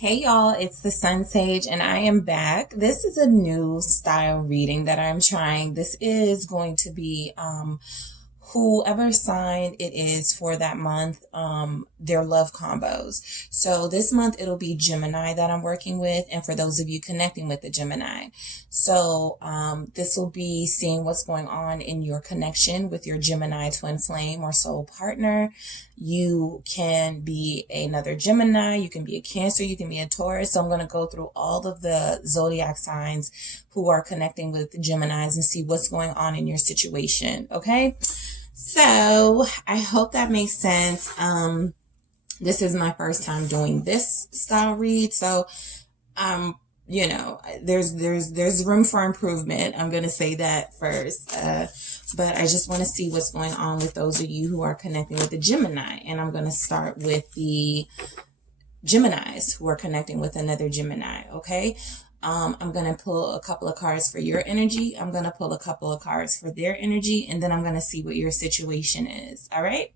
Hey y'all, it's the Sun Sage and I am back. This is a new style reading that I'm trying. This is going to be whoever sign it is for that month, their love combos. So this month it'll be Gemini that I'm working with, and for those of you connecting with the Gemini. So this will be seeing what's going on in your connection with your Gemini twin flame or soul partner. You can be another Gemini, you can be a Cancer, you can be a Taurus. So I'm going to go through all of the zodiac signs who are connecting with the Geminis and see what's going on in your situation. Okay. So I hope that makes sense. This is my first time doing this style read. So, you know, there's room for improvement. I'm going to say that first. But I just want to see what's going on with those of you who are connecting with the Gemini. And I'm going to start with the Geminis who are connecting with another Gemini. Okay. I'm going to pull a couple of cards for your energy. I'm going to pull a couple of cards for their energy. And then I'm going to see what your situation is. All right.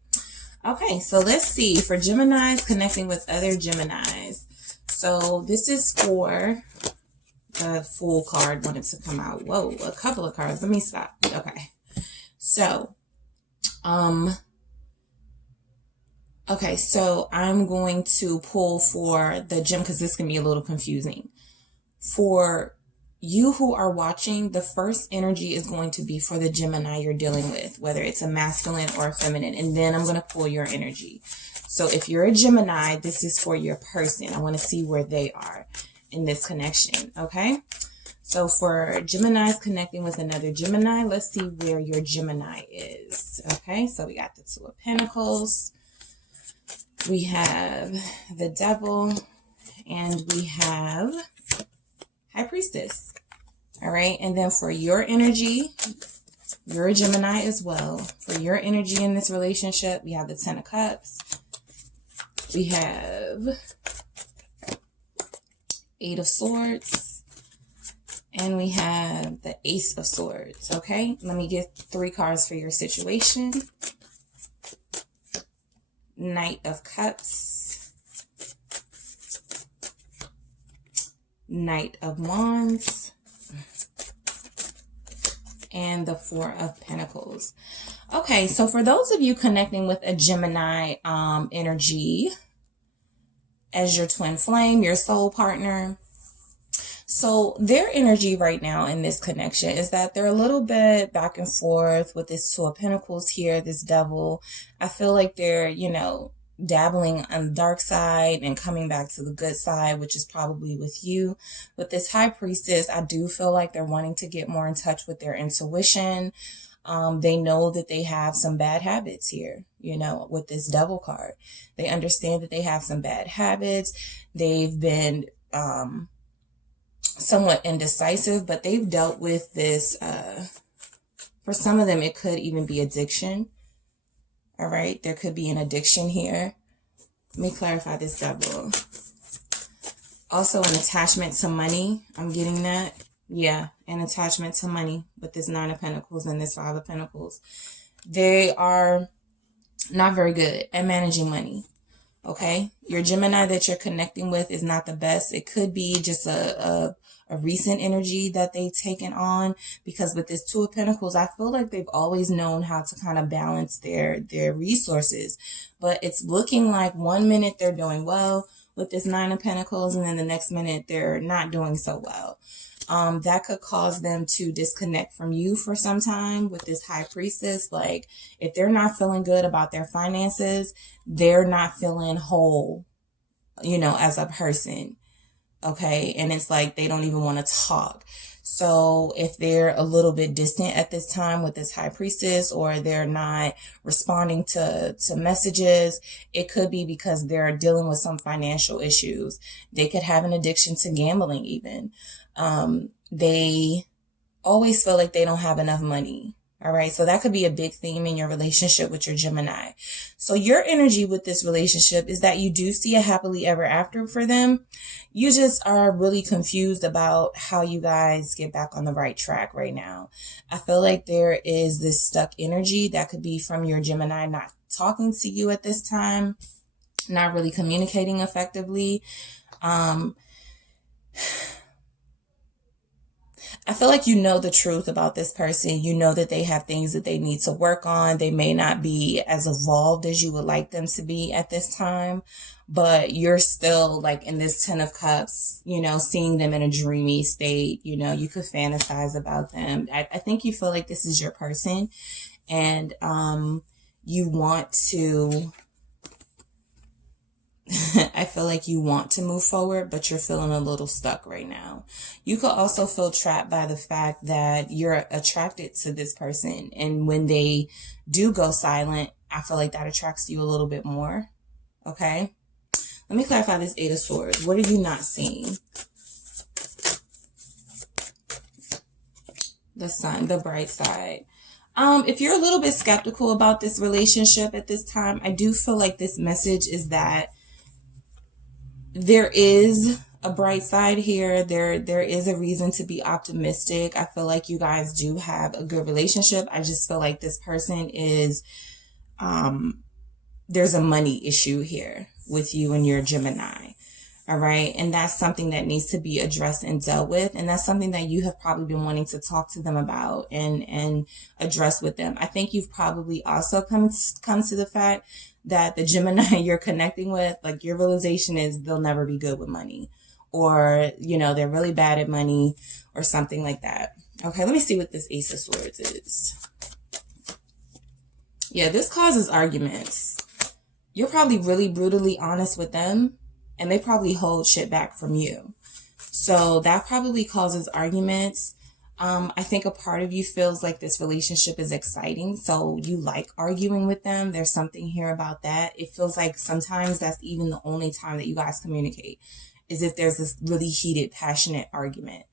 Okay. So let's see for Geminis connecting with other Geminis. So this is for the Fool card wanted to come out. Whoa, a couple of cards. Let me stop. Okay. So, okay. So I'm going to pull for the Gem because this can be a little confusing. For you who are watching, the first energy is going to be for the Gemini you're dealing with, whether it's a masculine or a feminine. And then I'm going to pull your energy. So if you're a Gemini, this is for your person. I want to see where they are in this connection. Okay. So for Geminis connecting with another Gemini, let's see where your Gemini is. Okay. So we got the Two of Pentacles. We have the Devil, and we have High Priestess. All right. And then for your energy, you're a Gemini as well. For your energy in this relationship, we have the Ten of Cups. We have Eight of Swords. And we have the Ace of Swords. Okay. Let me get 3 cards for your situation. Knight of Cups. Knight of Wands, and the Four of Pentacles. Okay, so for those of you connecting with a Gemini energy as your twin flame, your soul partner, so their energy right now in this connection is that they're a little bit back and forth with this Two of Pentacles here, this Devil. I feel like they're, you know, dabbling on the dark side and coming back to the good side, which is probably with you. With this High Priestess, I do feel like they're wanting to get more in touch with their intuition. They know that they have some bad habits here, you know, with this Devil card. They understand that they have some bad habits. They've been somewhat indecisive, but they've dealt with this. For some of them, it could even be addiction. All right, there could be an addiction here. Let me clarify this Devil. Also an attachment to money. I'm getting that. Yeah, an attachment to money with this Nine of Pentacles and this Five of Pentacles. They are not very good at managing money. Okay, your Gemini that you're connecting with is not the best. It could be just a recent energy that they've taken on, because with this Two of Pentacles, I feel like they've always known how to kind of balance their resources, but it's looking like one minute they're doing well with this Nine of Pentacles, and then the next minute they're not doing so well. That could cause them to disconnect from you for some time with this High Priestess. Like if they're not feeling good about their finances, they're not feeling whole, you know, as a person. Okay. And it's like they don't even want to talk. So if they're a little bit distant at this time with this High Priestess, or they're not responding to messages, it could be because they're dealing with some financial issues. They could have an addiction to gambling even. They always feel like they don't have enough money. All right. So that could be a big theme in your relationship with your Gemini. So your energy with this relationship is that you do see a happily ever after for them. You just are really confused about how you guys get back on the right track right now. I feel like there is this stuck energy that could be from your Gemini not talking to you at this time, not really communicating effectively. I feel like you know the truth about this person. You know that they have things that they need to work on. They may not be as evolved as you would like them to be at this time, but you're still like in this 10 of cups, you know, seeing them in a dreamy state. You know, you could fantasize about them. I think you feel like this is your person, and you want to I feel like you want to move forward, but you're feeling a little stuck right now. You could also feel trapped by the fact that you're attracted to this person. And when they do go silent, I feel like that attracts you a little bit more. Okay. Let me clarify this Eight of Swords. What are you not seeing? The Sun, the bright side. If you're a little bit skeptical about this relationship at this time, I do feel like this message is that there is a bright side here. There is a reason to be optimistic. I feel like you guys do have a good relationship. I just feel like this person is, there's a money issue here with you and your Gemini. All right. And that's something that needs to be addressed and dealt with. And that's something that you have probably been wanting to talk to them about and address with them. I think you've probably also come to the fact that the Gemini you're connecting with, like your realization is they'll never be good with money, or, you know, they're really bad at money or something like that. Okay. Let me see what this Ace of Swords is. Yeah. This causes arguments. You're probably really brutally honest with them, and they probably hold shit back from you. So that probably causes arguments. I think a part of you feels like this relationship is exciting, so you like arguing with them. There's something here about that. It feels like sometimes that's even the only time that you guys communicate, is if there's this really heated, passionate argument.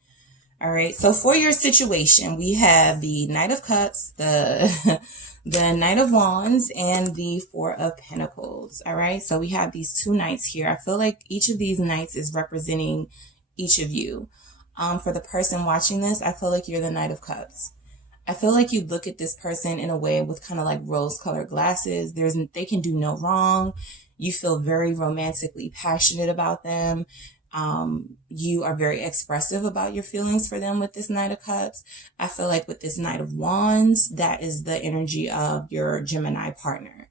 All right. So for your situation, we have the Knight of Cups, the Knight of Wands, and the Four of Pentacles. All right. So we have these two knights here. I feel like each of these knights is representing each of you. For the person watching this, I feel like you're the Knight of Cups. I feel like you look at this person in a way with kind of like rose-colored glasses. They can do no wrong. You feel very romantically passionate about them. You are very expressive about your feelings for them with this Knight of Cups. I feel like with this Knight of Wands, that is the energy of your Gemini partner.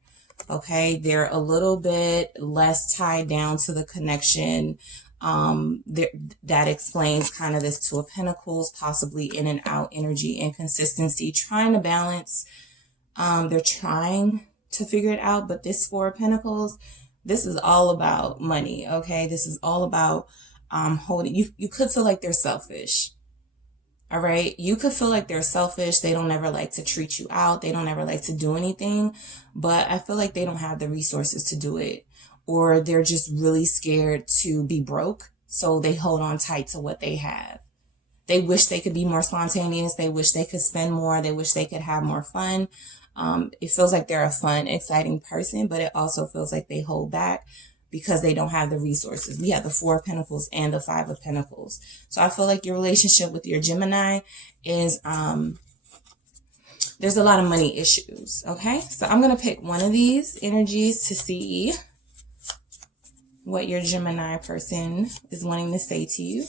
Okay. They're a little bit less tied down to the connection. That explains kind of this Two of Pentacles, possibly in and out energy inconsistency, trying to balance. They're trying to figure it out, but this Four of Pentacles, this is all about money. Okay. This is all about, holding you could feel like they're selfish. All right. You could feel like they're selfish. They don't ever like to treat you out. They don't ever like to do anything, but I feel like they don't have the resources to do it, or they're just really scared to be broke. So they hold on tight to what they have. They wish they could be more spontaneous. They wish they could spend more. They wish they could have more fun. It feels like they're a fun, exciting person, but it also feels like they hold back because they don't have the resources. We have the Four of Pentacles and the Five of Pentacles. So I feel like your relationship with your Gemini is, there's a lot of money issues. Okay. So I'm going to pick one of these energies to see what your Gemini person is wanting to say to you.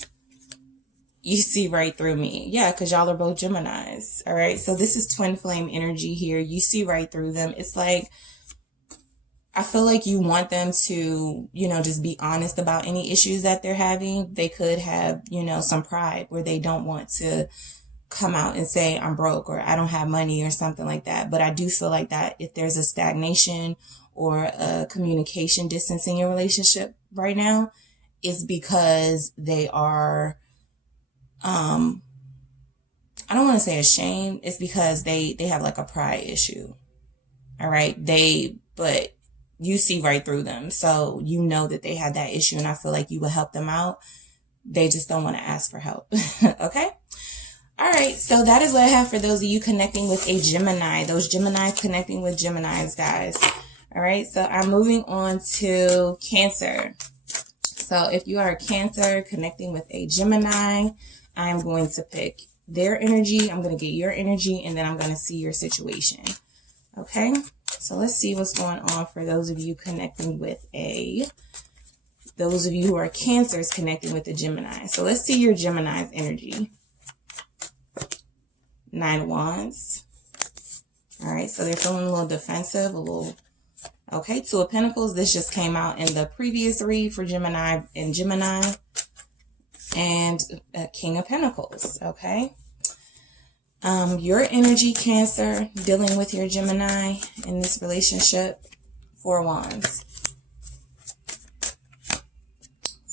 You see right through me. Yeah, because y'all are both Geminis. All right. So this is twin flame energy here. You see right through them. It's like, I feel like you want them to, you know, just be honest about any issues that they're having. They could have, you know, some pride where they don't want to come out and say, I'm broke, or I don't have money, or something like that. But I do feel like that if there's a stagnation or a communication distance in your relationship right now, it's because they are, I don't want to say ashamed. It's because they have like a pride issue. All right. But you see right through them. So you know that they have that issue, and I feel like you will help them out. They just don't want to ask for help. Okay. All right. So that is what I have for those of you connecting with a Gemini, those Geminis connecting with Geminis, guys. All right. So I'm moving on to Cancer. So if you are a Cancer connecting with a Gemini, I'm going to pick their energy. I'm going to get your energy, and then I'm going to see your situation. Okay. So let's see what's going on for those of you connecting with the those of you who are Cancers connecting with the Gemini. So let's see your Gemini's energy. 9 of Wands. All right, so they're feeling a little defensive, a little... Okay, 2 of Pentacles. This just came out in the previous read for Gemini and Gemini. And King of Pentacles, okay? Your energy, Cancer, dealing with your Gemini in this relationship. 4 of Wands.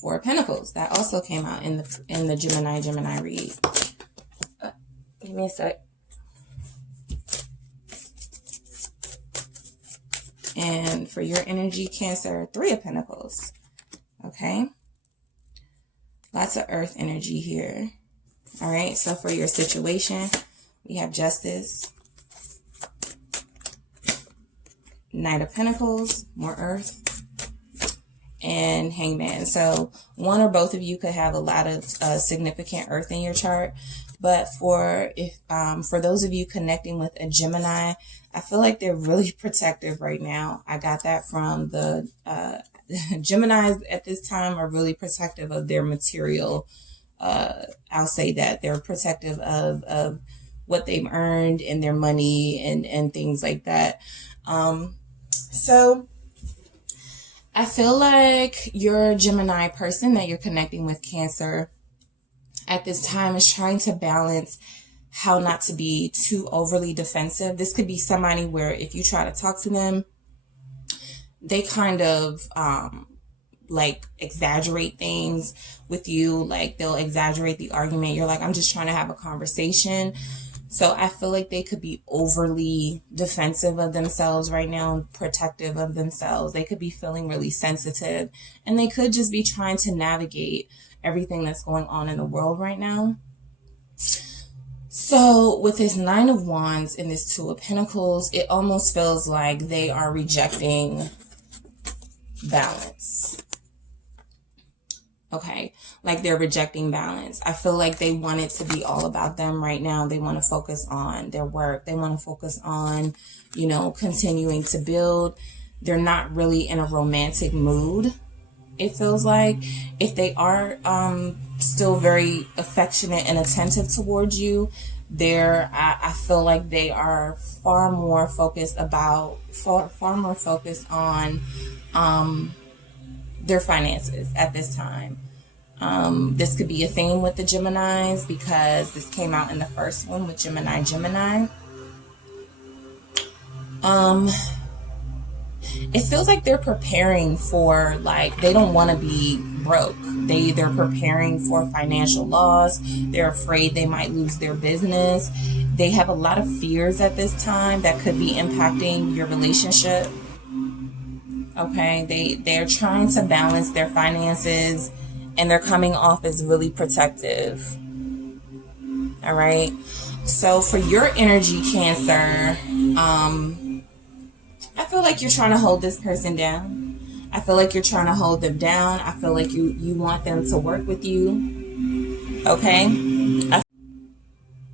4 of Pentacles. That also came out in the Gemini read. Give me a sec. And for your energy, Cancer, 3 of Pentacles. Okay. Lots of earth energy here. All right. So for your situation, we have Justice. Knight of Pentacles, more earth. And Hangman. So one or both of you could have a lot of significant earth in your chart. But for those of you connecting with a Gemini, I feel like they're really protective right now. I got that from the Geminis at this time are really protective of their material. I'll say that they're protective of what they've earned and their money and things like that. So I feel like your Gemini person that you're connecting with, Cancer, at this time is trying to balance how not to be too overly defensive. This could be somebody where if you try to talk to them, they kind of like exaggerate things with you. Like they'll exaggerate the argument. You're like, I'm just trying to have a conversation. So I feel like they could be overly defensive of themselves right now, protective of themselves. They could be feeling really sensitive, and they could just be trying to navigate everything that's going on in the world right now. So with this 9 of Wands and this 2 of Pentacles, it almost feels like they are rejecting balance. Okay, like they're rejecting balance. I feel like they want it to be all about them right now. They want to focus on their work. They want to focus on, you know, continuing to build. They're not really in a romantic mood. It feels like if they are still very affectionate and attentive towards you, I feel like they are far more focused on their finances at this time. This could be a theme with the Geminis because this came out in the first one with Gemini. It feels like they're preparing for, like, they don't want to be broke. They're preparing for financial loss. They're afraid they might lose their business. They have a lot of fears at this time that could be impacting your relationship. Okay, they're trying to balance their finances, and they're coming off as really protective. All right. So for your energy, Cancer, I feel like you're trying to hold this person down. I feel like you're trying to hold them down. I feel like you want them to work with you. Okay.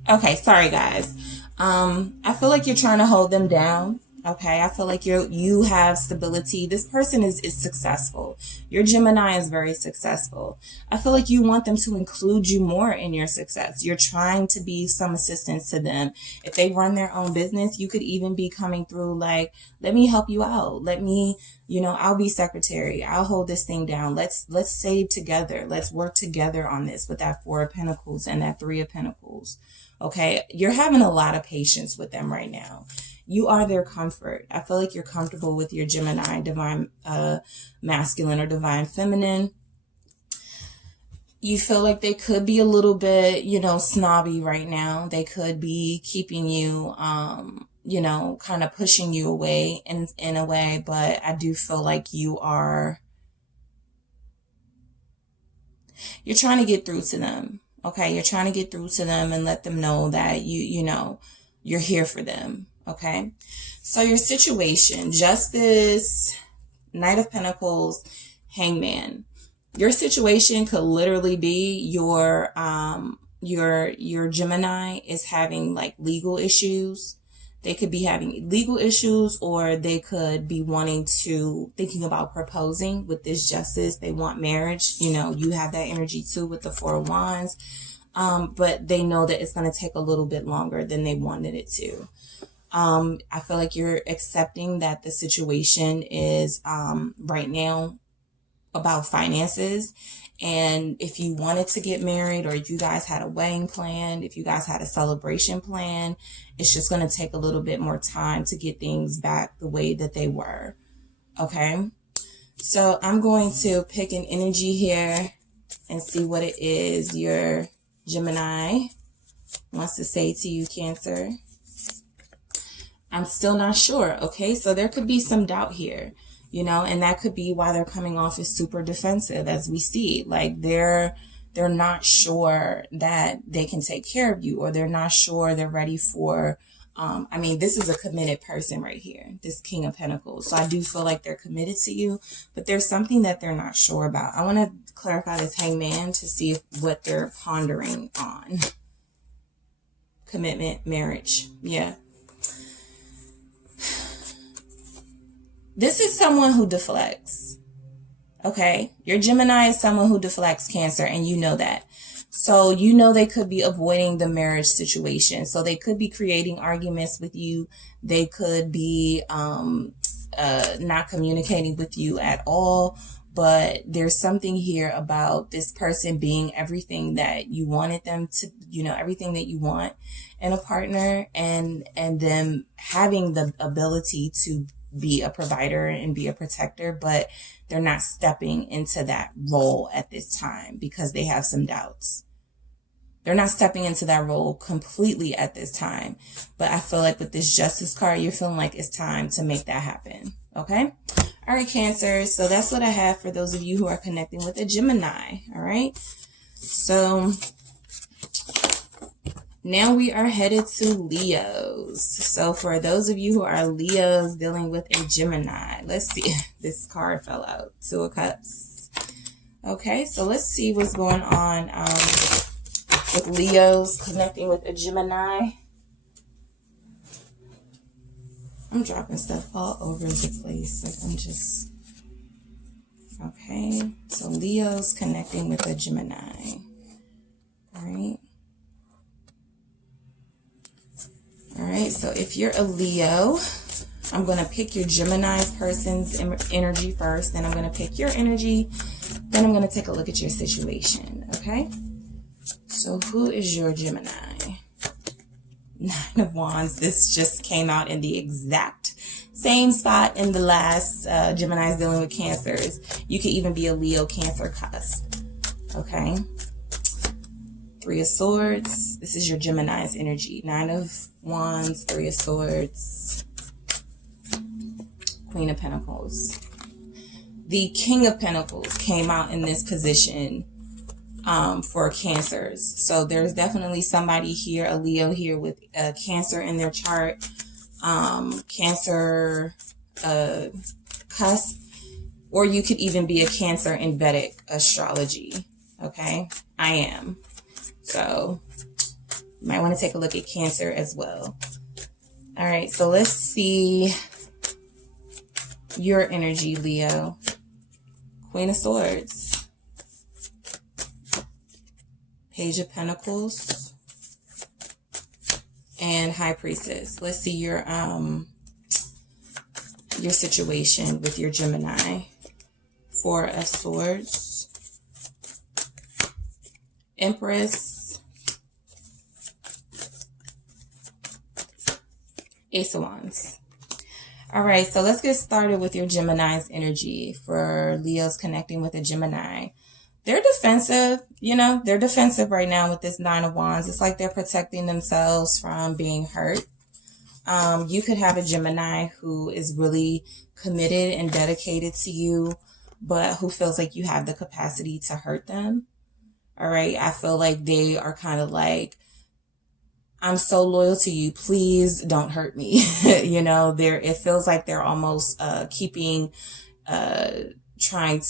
Okay. Sorry, guys. I feel like you're trying to hold them down. Okay. I feel like you have stability. This person is successful. Your Gemini is very successful. I feel like you want them to include you more in your success. You're trying to be some assistance to them. If they run their own business, you could even be coming through like, let me help you out. Let me, I'll be secretary. I'll hold this thing down. Let's save together. Let's work together on this with that 4 of Pentacles and that 3 of Pentacles. Okay. You're having a lot of patience with them right now. You are their comfort. I feel like you're comfortable with your Gemini, divine masculine or divine feminine. You feel like they could be a little bit, snobby right now. They could be keeping you, kind of pushing you away in a way. But I do feel like you're trying to get through to them. Okay. You're trying to get through to them and let them know that you're here for them. Okay, so your situation, Justice, Knight of Pentacles, Hangman. Your situation could literally be your Gemini is having like legal issues. They could be having legal issues, or they could be thinking about proposing with this Justice. They want marriage. You know, you have that energy too with the Four of Wands. But they know that it's going to take a little bit longer than they wanted it to. I feel like you're accepting that the situation is right now about finances. And if you wanted to get married, or if you guys had a wedding plan, if you guys had a celebration plan, it's just going to take a little bit more time to get things back the way that they were. Okay. So I'm going to pick an energy here and see what it is your Gemini wants to say to you, Cancer. I'm still not sure. Okay. So there could be some doubt here. You know, and that could be why they're coming off as super defensive, as we see. Like they're not sure that they can take care of you, or they're not sure they're ready for, I mean, this is a committed person right here, this King of Pentacles. So I do feel like they're committed to you, but there's something that they're not sure about. I want to clarify this Hangman to see what they're pondering on. Commitment, marriage. Yeah. This is someone who deflects, okay? Your Gemini is someone who deflects, Cancer, and you know that. So you know they could be avoiding the marriage situation. So they could be creating arguments with you. They could be not communicating with you at all. But there's something here about this person being everything that you wanted them to, you know, everything that you want in a partner, and them having the ability to be a provider and be a protector, but they're not stepping into that role at this time because they have some doubts. They're not stepping into that role completely at this time. But I feel like with this Justice card, you're feeling like it's time to make that happen. Okay? All right, Cancer. So that's what I have for those of you who are connecting with a Gemini. All right? So now we are headed to Leos. So for those of you who are Leos dealing with a Gemini, let's see. This card fell out. Two of Cups. Okay, so let's see what's going on with Leos connecting with a Gemini. I'm dropping stuff all over the place. Like I'm just... Okay, so Leos connecting with a Gemini. All right. All right, so if you're a Leo, I'm going to pick your Gemini's person's energy first. Then I'm going to pick your energy. Then I'm going to take a look at your situation, okay? So who is your Gemini? Nine of Wands. This just came out in the exact same spot in the last Gemini's dealing with Cancers. You could even be a Leo Cancer cusp, okay? Three of Swords. This is your Gemini's energy. Nine of Wands, Three of Swords, Queen of Pentacles. The King of Pentacles came out in this position for Cancers. So there's definitely somebody here, a Leo here with a Cancer in their chart. Cancer cusp. Or you could even be a Cancer in Vedic astrology. Okay? I am. So you might want to take a look at Cancer as well. All right, so let's see your energy, Leo. Queen of Swords. Page of Pentacles. And High Priestess. Let's see your situation with your Gemini. Four of Swords. Empress. Ace of Wands. All right, so let's get started with your Gemini's energy for Leos connecting with a Gemini. They're defensive, you know, they're defensive right now with this Nine of Wands. It's like they're protecting themselves from being hurt. You could have a Gemini who is really committed and dedicated to you, but who feels like you have the capacity to hurt them. All right, I feel like they are kind of like, I'm so loyal to you, please don't hurt me. You know, it feels like they're almost trying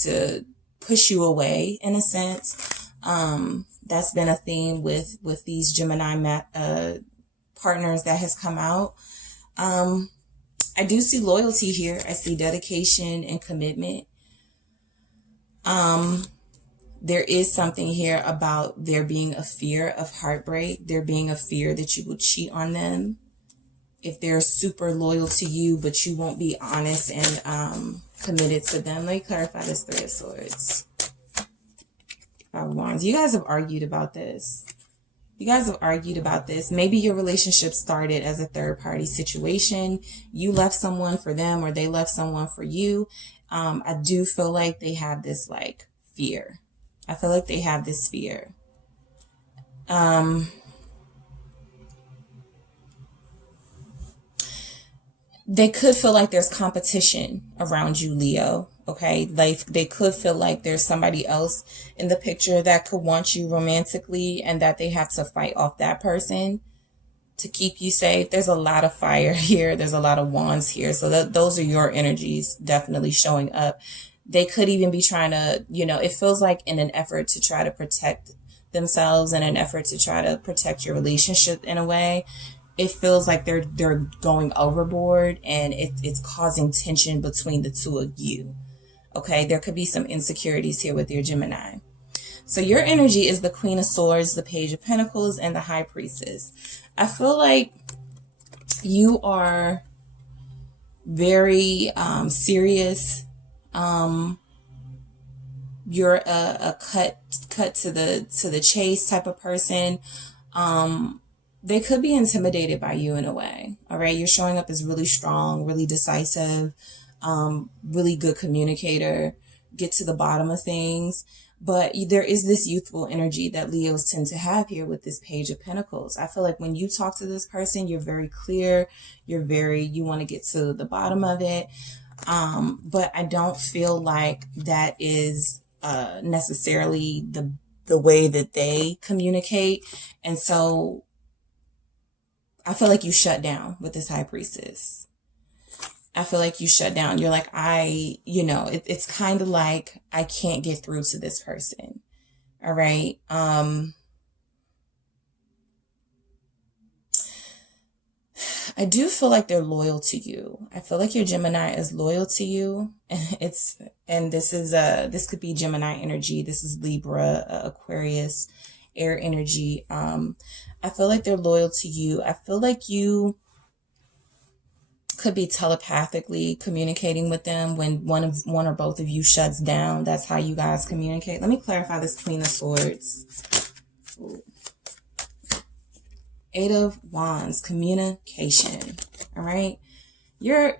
to push you away in a sense. That's been a theme with these Gemini partners that has come out. I do see loyalty here. I see dedication and commitment. There is something here about there being a fear of heartbreak. There being a fear that you will cheat on them. If they're super loyal to you, but you won't be honest and committed to them. Let me clarify this Three of Swords. Five of Wands. You guys have argued about this. You guys have argued about this. Maybe your relationship started as a third-party situation. You left someone for them or they left someone for you. I do feel like they have this, like, fear. I feel like they have this fear. They could feel like there's competition around you, Leo. Okay, like they could feel like there's somebody else in the picture that could want you romantically and that they have to fight off that person to keep you safe. There's a lot of fire here. There's a lot of wands here. So those are your energies definitely showing up. They could even be trying to, you know, it feels like in an effort to try to protect themselves, in an effort to try to protect your relationship in a way. It feels like they're going overboard and it's causing tension between the two of you. Okay, there could be some insecurities here with your Gemini. So your energy is the Queen of Swords, the Page of Pentacles, and the High Priestess. I feel like you are very serious. You're a cut to the chase type of person. They could be intimidated by you in a way. All right, you're showing up as really strong, really decisive, really good communicator, get to the bottom of things. But there is this youthful energy that Leos tend to have here with this Page of Pentacles. I feel like when you talk to this person, you're very clear. You want to get to the bottom of it. But I don't feel like that is necessarily the way that they communicate. And so I feel like you shut down with this High Priestess. I feel like you shut down. You're like, it's kind of like I can't get through to this person. All right. I do feel like they're loyal to you. I feel like your Gemini is loyal to you. This could be Gemini energy. This is Libra, Aquarius, air energy. I feel like they're loyal to you. I feel like you could be telepathically communicating with them when one or both of you shuts down. That's how you guys communicate. Let me clarify this Queen of Swords. Ooh. Eight of Wands, communication. All right. You're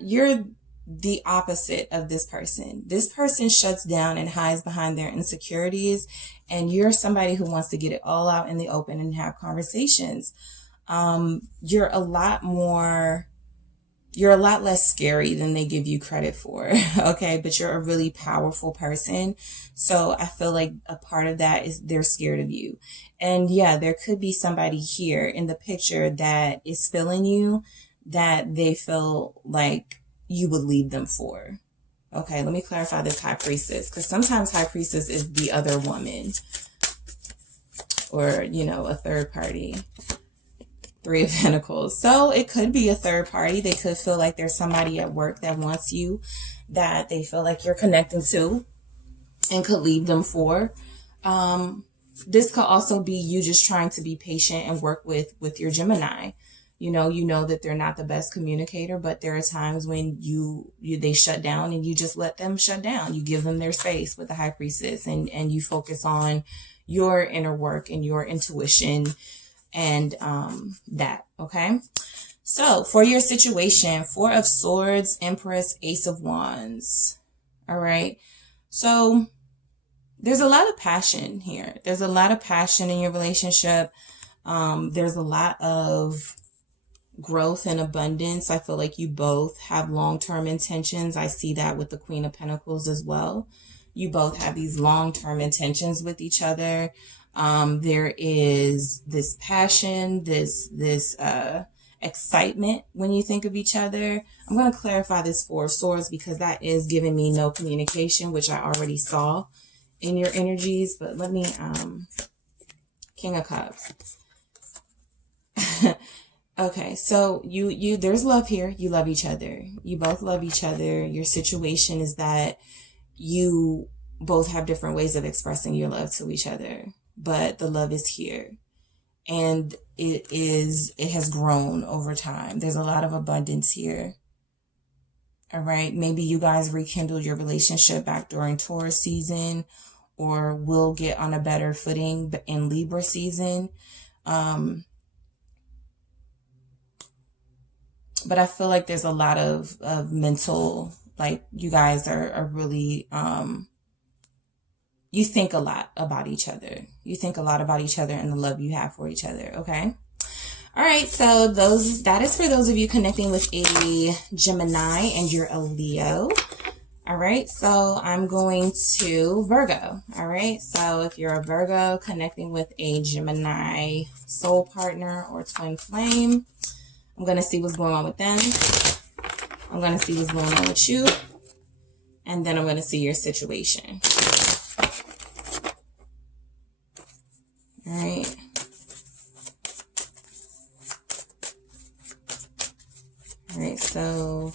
the opposite of this person. This person shuts down and hides behind their insecurities, and you're somebody who wants to get it all out in the open and have conversations. You're a lot less scary than they give you credit for. Okay. But you're a really powerful person. So I feel like a part of that is they're scared of you. And yeah, there could be somebody here in the picture that is feeling you, that they feel like you would leave them for. Okay. Let me clarify this High Priestess, because sometimes High Priestess is the other woman or, a third party. Three of Pentacles. So it could be a third party. They could feel like there's somebody at work that wants you, that they feel like you're connecting to and could leave them for. This could also be you just trying to be patient and work with your Gemini. You know that they're not the best communicator, but there are times when they shut down and you just let them shut down. You give them their space with the High Priestess and you focus on your inner work and your intuition and that. Okay. So for your situation, Four of Swords, Empress, Ace of Wands. All right. So there's a lot of passion here. There's a lot of passion in your relationship. There's a lot of growth and abundance. I feel like you both have long-term intentions. I see that with the Queen of Pentacles as well. You both have these long-term intentions with each other. There is this passion, this excitement when you think of each other. I'm going to clarify this Four of Swords because that is giving me no communication, which I already saw in your energies. But let me, King of Cups. Okay, so there's love here. You love each other. You both love each other. Your situation is that you both have different ways of expressing your love to each other, but the love is here. And it has grown over time. There's a lot of abundance here. All right. Maybe you guys rekindled your relationship back during Taurus season, or will get on a better footing in Libra season. But I feel like there's a lot of mental, like you guys are really, you think a lot about each other. You think a lot about each other and the love you have for each other. Okay. All right. So that is for those of you connecting with a Gemini and you're a Leo. All right. So I'm going to Virgo. All right. So if you're a Virgo connecting with a Gemini soul partner or twin flame, I'm going to see what's going on with them. I'm going to see what's going on with you. And then I'm going to see your situation. All right. All right. So,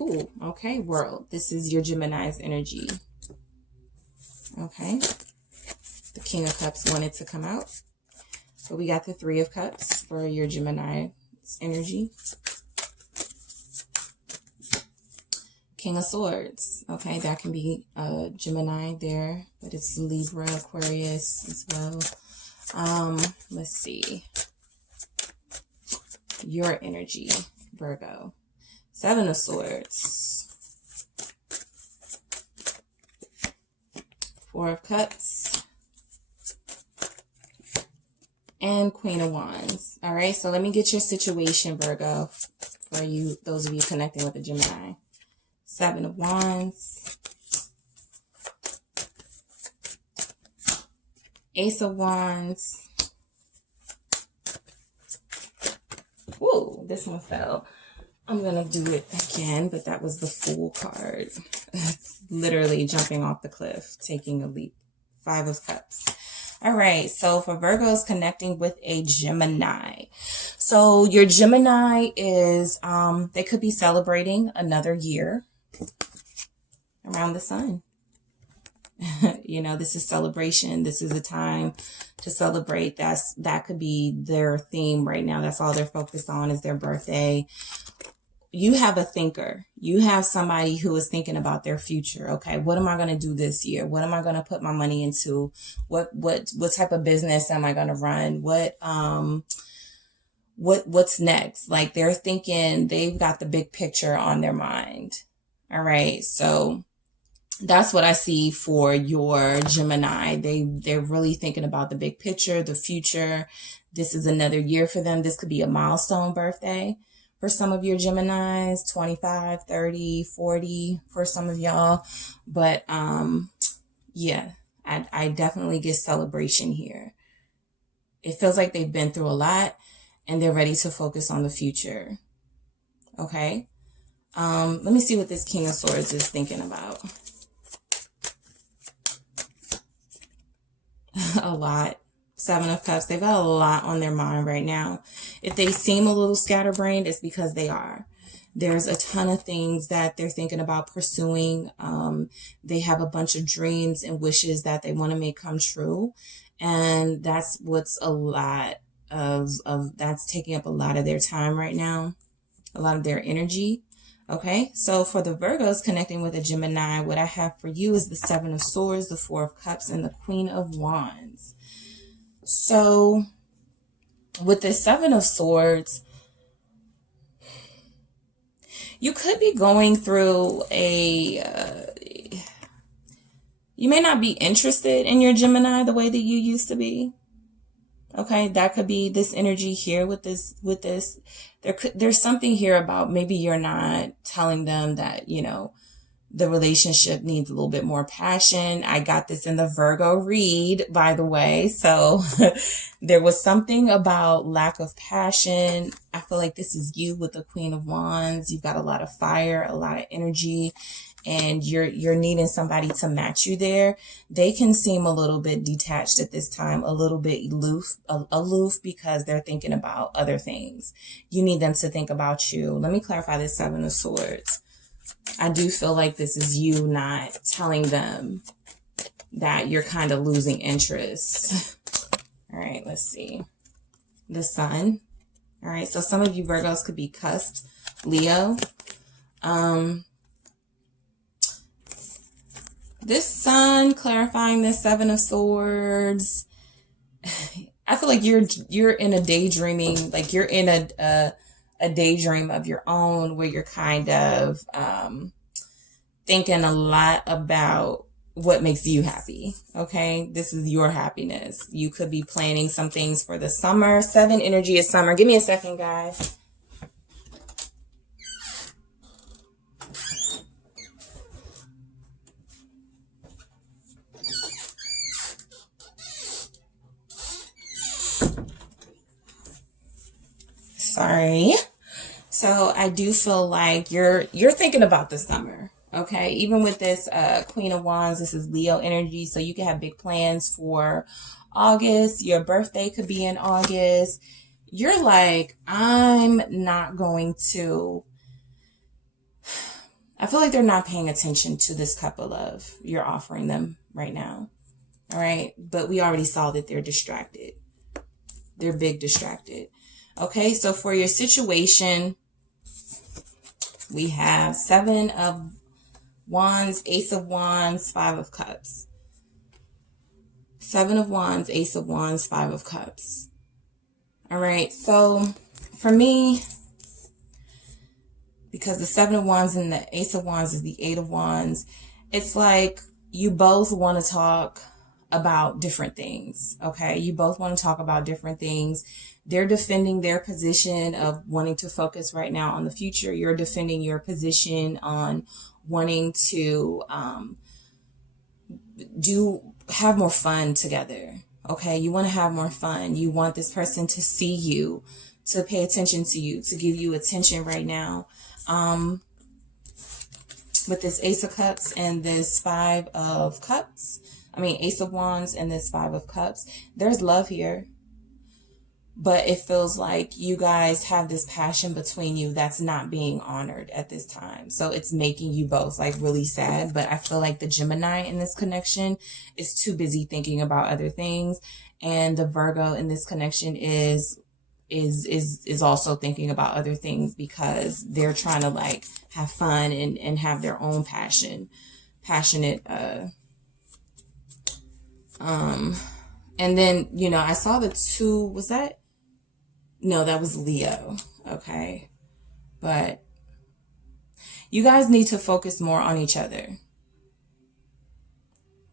ooh, okay, world. This is your Gemini's energy. Okay. The King of Cups wanted to come out. So we got the Three of Cups for your Gemini's energy. King of Swords. Okay, that can be Gemini there, but it's Libra, Aquarius as well. Let's see. Your energy, Virgo. Seven of Swords. Four of Cups. And Queen of Wands. All right, so let me get your situation, Virgo, for you, those of you connecting with a Gemini. Seven of Wands. Ace of Wands. Whoa, this one fell. I'm going to do it again, but that was the Fool card. It's literally jumping off the cliff, taking a leap. Five of Cups. All right, so for Virgos connecting with a Gemini. So your Gemini is, they could be celebrating another year around the sun. You know, this is celebration. This is a time to celebrate. That could be their theme right now. That's all they're focused on is their birthday. You have a thinker. You have somebody who is thinking about their future. Okay, what am I going to do this year? What am I going to put my money into? What type of business am I going to run? What's next? Like they're thinking, they've got the big picture on their mind. All right, so that's what I see for your Gemini. They're really thinking about the big picture, the future. This is another year for them. This could be a milestone birthday for some of your Geminis, 25, 30, 40 for some of y'all. But yeah, I definitely get celebration here. It feels like they've been through a lot and they're ready to focus on the future. Okay. Let me see what this King of Swords is thinking about. A lot. Seven of Cups. They've got a lot on their mind right now. If they seem a little scatterbrained, it's because they are. There's a ton of things that they're thinking about pursuing. They have a bunch of dreams and wishes that they want to make come true. And that's what's a lot of that's taking up a lot of their time right now. A lot of their energy. Okay, so for the Virgos connecting with a Gemini, what I have for you is the Seven of Swords, the Four of Cups, and the Queen of Wands. So with the Seven of Swords, you could be going through you may not be interested in your Gemini the way that you used to be. Okay, that could be this energy here with this. There's something here about maybe you're not telling them that, you know, the relationship needs a little bit more passion. I got this in the Virgo read, by the way. So there was something about lack of passion. I feel like this is you with the Queen of Wands. You've got a lot of fire, a lot of energy, and you're needing somebody to match you there, they can seem a little bit detached at this time, a little bit aloof because they're thinking about other things. You need them to think about you. Let me clarify this Seven of Swords. I do feel like this is you not telling them that you're kind of losing interest. All right, let's see. The Sun. All right, so some of you Virgos could be cusped Leo. This Sun, clarifying this Seven of Swords. I feel like you're in a daydreaming, like you're in a daydream of your own where you're kind of thinking a lot about what makes you happy. Okay, this is your happiness. You could be planning some things for the summer. 7 energy is summer. Give me a second, guys. Sorry. So I do feel like you're thinking about the summer. Okay, even with this Queen of Wands, this is Leo energy, so you can have big plans for August. Your birthday could be in August. You're like, I'm not going to... I feel like they're not paying attention to this cup of love you're offering them right now. All right, but we already saw that they're distracted. They're big distracted. Okay, so for your situation, we have 7 of Wands, Ace of Wands, 5 of Cups. 7 of Wands, Ace of Wands, 5 of Cups. All right, so for me, because the 7 of Wands and the Ace of Wands is the 8 of Wands, it's like you both want to talk about different things, okay? You both want to talk about different things. They're defending their position of wanting to focus right now on the future. You're defending your position on wanting to have more fun together, okay? You want to have more fun. You want this person to see you, to pay attention to you, to give you attention right now. With this Ace of Cups and this 5 of Cups, Ace of Wands and this 5 of Cups, there's love here. But it feels like you guys have this passion between you that's not being honored at this time. So it's making you both like really sad. But I feel like the Gemini in this connection is too busy thinking about other things. And the Virgo in this connection is also thinking about other things because they're trying to like have fun and have their own passionate, and then, you know, I saw the 2, was that? No, that was Leo. Okay. But you guys need to focus more on each other.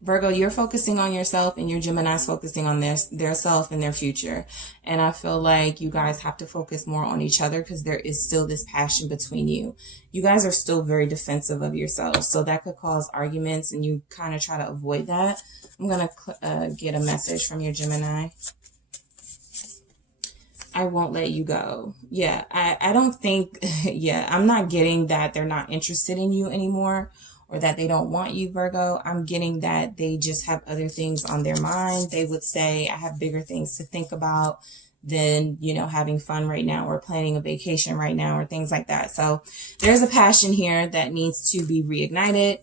Virgo, you're focusing on yourself and your Gemini's focusing on their self and their future. And I feel like you guys have to focus more on each other because there is still this passion between you. You guys are still very defensive of yourselves. So that could cause arguments and you kind of try to avoid that. I'm going to get a message from your Gemini. I won't let you go. Yeah, I don't think, yeah, I'm not getting that they're not interested in you anymore or that they don't want you, Virgo. I'm getting that they just have other things on their mind. They would say, I have bigger things to think about than, you know, having fun right now or planning a vacation right now or things like that. So there's a passion here that needs to be reignited,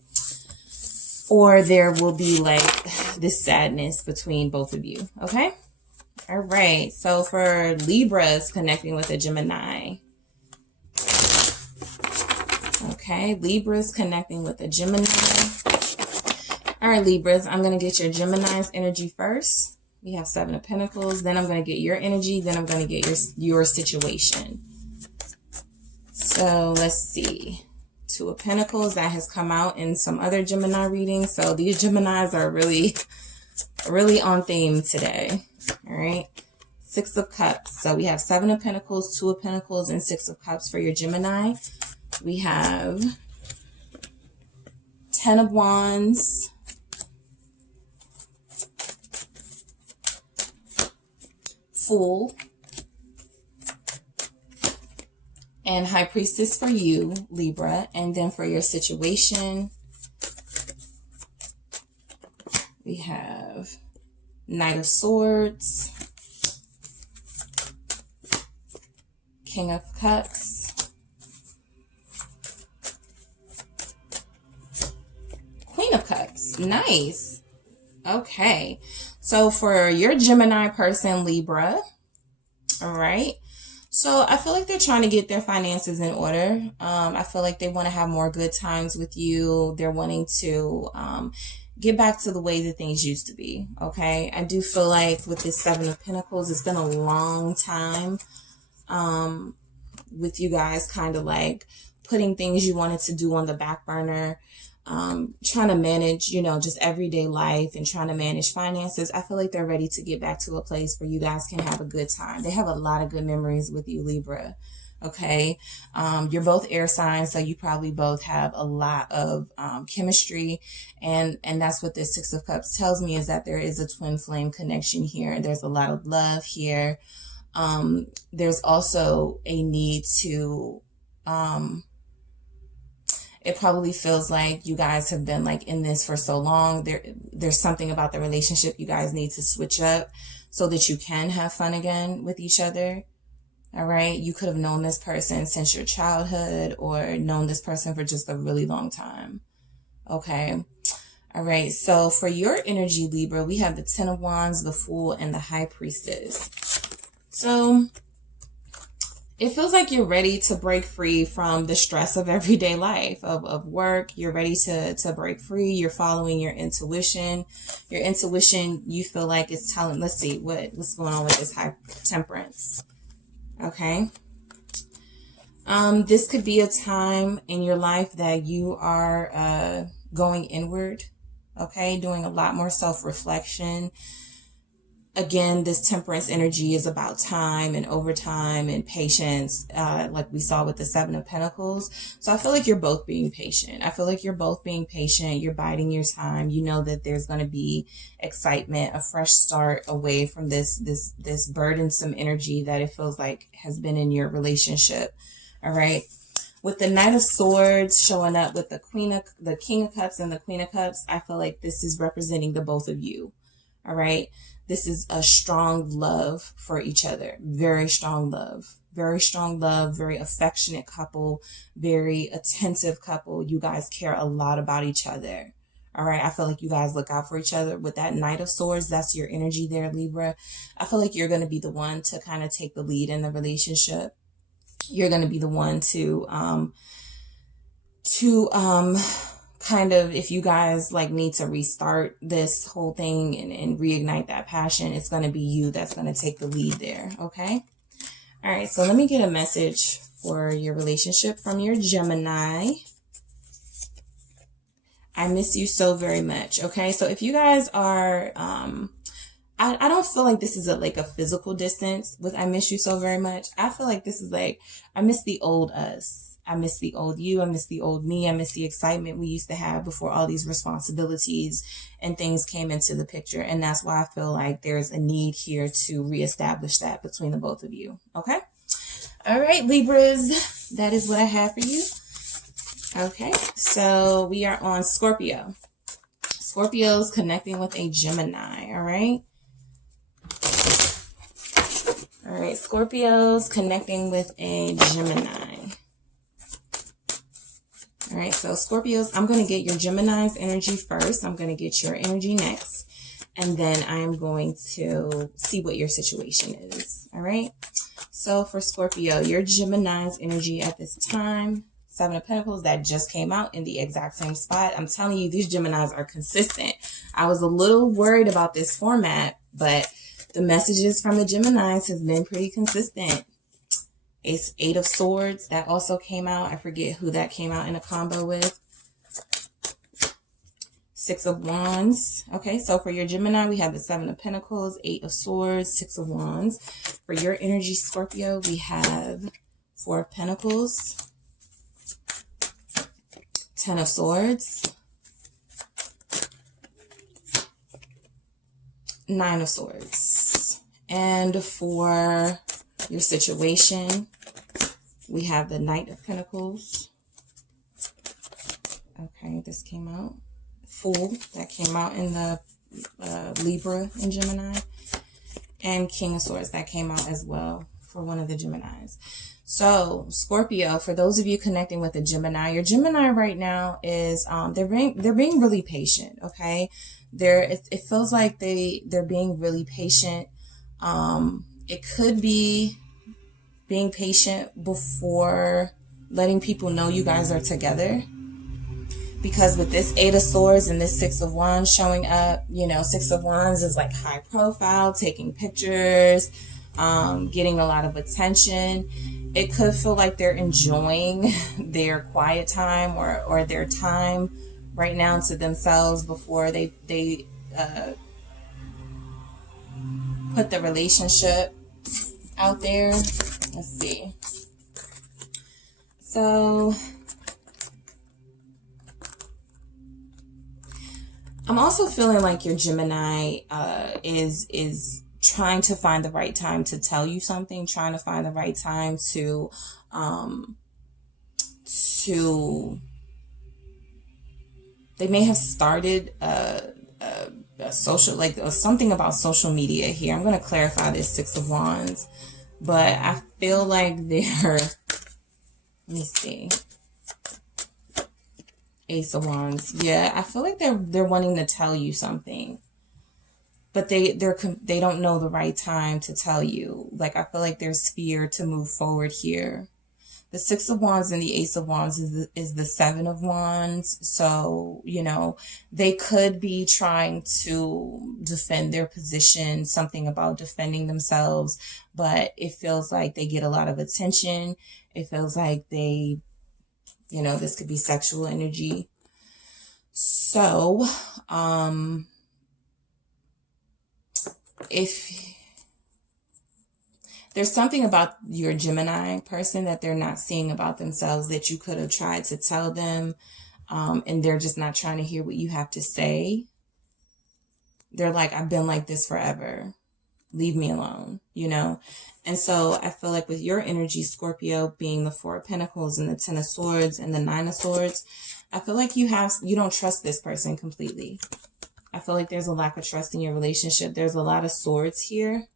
or there will be like this sadness between both of you. Okay. All right. So for Libras connecting with a Gemini. Okay. Libras connecting with a Gemini. All right, Libras, I'm going to get your Gemini's energy first. We have 7 of Pentacles. Then I'm going to get your energy. Then I'm going to get your situation. So let's see. 2 of Pentacles. That has come out in some other Gemini readings. So these Geminis are really on theme today. All right. 6 of Cups. So we have 7 of Pentacles, 2 of Pentacles, and 6 of Cups for your Gemini. We have 10 of Wands, Fool, and High Priestess for you, Libra. And then for your situation, We have Knight of Swords, King of Cups, Queen of Cups. Nice. Okay. So for your Gemini person, Libra, all right. So I feel like they're trying to get their finances in order. I feel like they want to have more good times with you. They're wanting to get back to the way that things used to be. Okay. I do feel like with this Seven of Pentacles, it's been a long time with you guys kind of like putting things you wanted to do on the back burner. Trying to manage, you know, just everyday life and trying to manage finances. I feel like they're ready to get back to a place where you guys can have a good time. They have a lot of good memories with you, Libra. Okay. You're both air signs, so you probably both have a lot of chemistry. And that's what this Six of Cups tells me, is that there is a twin flame connection here. There's a lot of love here. There's also a need to, it probably feels like you guys have been like in this for so long. There's something about the relationship you guys need to switch up so that you can have fun again with each other. All right. You could have known this person since your childhood or known this person for just a really long time. Okay. All right. So for your energy, Libra, we have the Ten of Wands, the Fool, and the High Priestess. So it feels like you're ready to break free from the stress of everyday life, of work. You're ready to break free. You're following your intuition. Your intuition, you feel like it's telling, let's see, what's going on with this High Temperance. Okay. This could be a time in your life that you are going inward. Okay. Doing a lot more self-reflection. Again, this Temperance energy is about time and overtime and patience, like we saw with the Seven of Pentacles. So I feel like you're both being patient. I feel like you're both being patient. You're biding your time. You know that there's going to be excitement, a fresh start away from this burdensome energy that it feels like has been in your relationship. All right. With the Knight of Swords showing up with the King of Cups and the Queen of Cups, I feel like this is representing the both of you. All right. This is a strong love for each other. Very strong love. Very strong love. Very affectionate couple. Very attentive couple. You guys care a lot about each other. All right. I feel like you guys look out for each other. With that Knight of Swords, that's your energy there, Libra. I feel like you're going to be the one to kind of take the lead in the relationship. You're going to be the one to kind of, if you guys like need to restart this whole thing and reignite that passion, it's going to be you that's going to take the lead there. Okay. All right. So let me get a message for your relationship from your Gemini. I miss you so very much. Okay. So if you guys are, I don't feel like this is like a physical distance with I miss you so very much. I feel like this is like, I miss the old us. I miss the old you. I miss the old me. I miss the excitement we used to have before all these responsibilities and things came into the picture. And that's why I feel like there's a need here to reestablish that between the both of you. Okay. All right, Libras, that is what I have for you. Okay. So we are on Scorpio. Scorpio's connecting with a Gemini. All right. All right. Scorpio's connecting with a Gemini. All right, so Scorpios, I'm going to get your Gemini's energy first. I'm going to get your energy next. And then I am going to see what your situation is. All right. So for Scorpio, your Gemini's energy at this time, Seven of Pentacles, that just came out in the exact same spot. I'm telling you, these Geminis are consistent. I was a little worried about this format, but the messages from the Geminis has been pretty consistent. It's Eight of Swords. That also came out. I forget who that came out in a combo with. Six of Wands. Okay, so for your Gemini, we have the Seven of Pentacles, Eight of Swords, Six of Wands. For your energy, Scorpio, we have Four of Pentacles, Ten of Swords, Nine of Swords. And for your situation, we have the Knight of Pentacles. Okay, this came out. Fool, that came out in the Libra and Gemini. And King of Swords, that came out as well for one of the Geminis. So Scorpio, for those of you connecting with a Gemini, your Gemini right now is they're being really patient. Okay, it feels like they're being really patient. It could be being patient before letting people know you guys are together. Because with this Eight of Swords and this Six of Wands showing up, you know, Six of Wands is like high profile, taking pictures, getting a lot of attention. It could feel like they're enjoying their quiet time or their time right now to themselves before they put the relationship out there. Let's see. So I'm also feeling like your Gemini is trying to find the right time to tell you something, trying to find the right time to they may have started a social, like something about social media here. I'm going to clarify this Six of Wands, but I feel like they're, let me see. Ace of Wands. Yeah, I feel like they're wanting to tell you something, but they don't know the right time to tell you. Like, I feel like there's fear to move forward here. The Six of Wands and the Ace of Wands is the Seven of Wands. So, you know, they could be trying to defend their position, something about defending themselves, but it feels like they get a lot of attention. It feels like they, you know, this could be sexual energy. So, if there's something about your Gemini person that they're not seeing about themselves that you could have tried to tell them, and they're just not trying to hear what you have to say. They're like, I've been like this forever. Leave me alone, you know? And so I feel like with your energy, Scorpio, being the Four of Pentacles and the Ten of Swords and the Nine of Swords, I feel like you don't trust this person completely. I feel like there's a lack of trust in your relationship. There's a lot of swords here.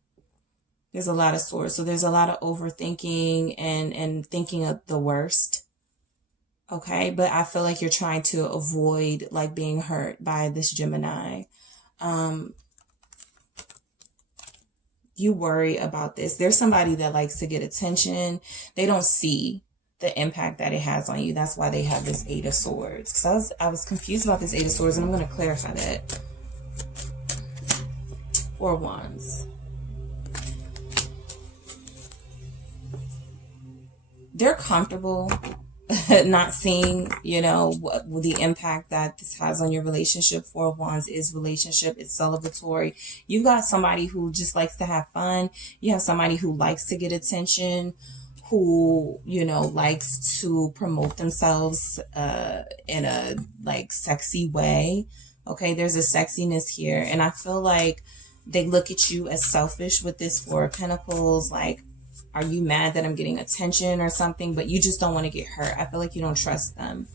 There's a lot of swords. So there's a lot of overthinking and thinking of the worst. Okay. But I feel like you're trying to avoid like being hurt by this Gemini. You worry about this. There's somebody that likes to get attention. They don't see the impact that it has on you. That's why they have this Eight of Swords. Because I was confused about this Eight of Swords, and I'm going to clarify that. Four of Wands. They're comfortable not seeing, you know, what the impact that this has on your relationship. Four of Wands is relationship. It's celebratory. You've got somebody who just likes to have fun. You have somebody who likes to get attention, who, you know, likes to promote themselves in a like sexy way. Okay, there's a sexiness here. And I feel like they look at you as selfish with this Four of Pentacles. Like, are you mad that I'm getting attention or something? But you just don't want to get hurt. I feel like you don't trust them.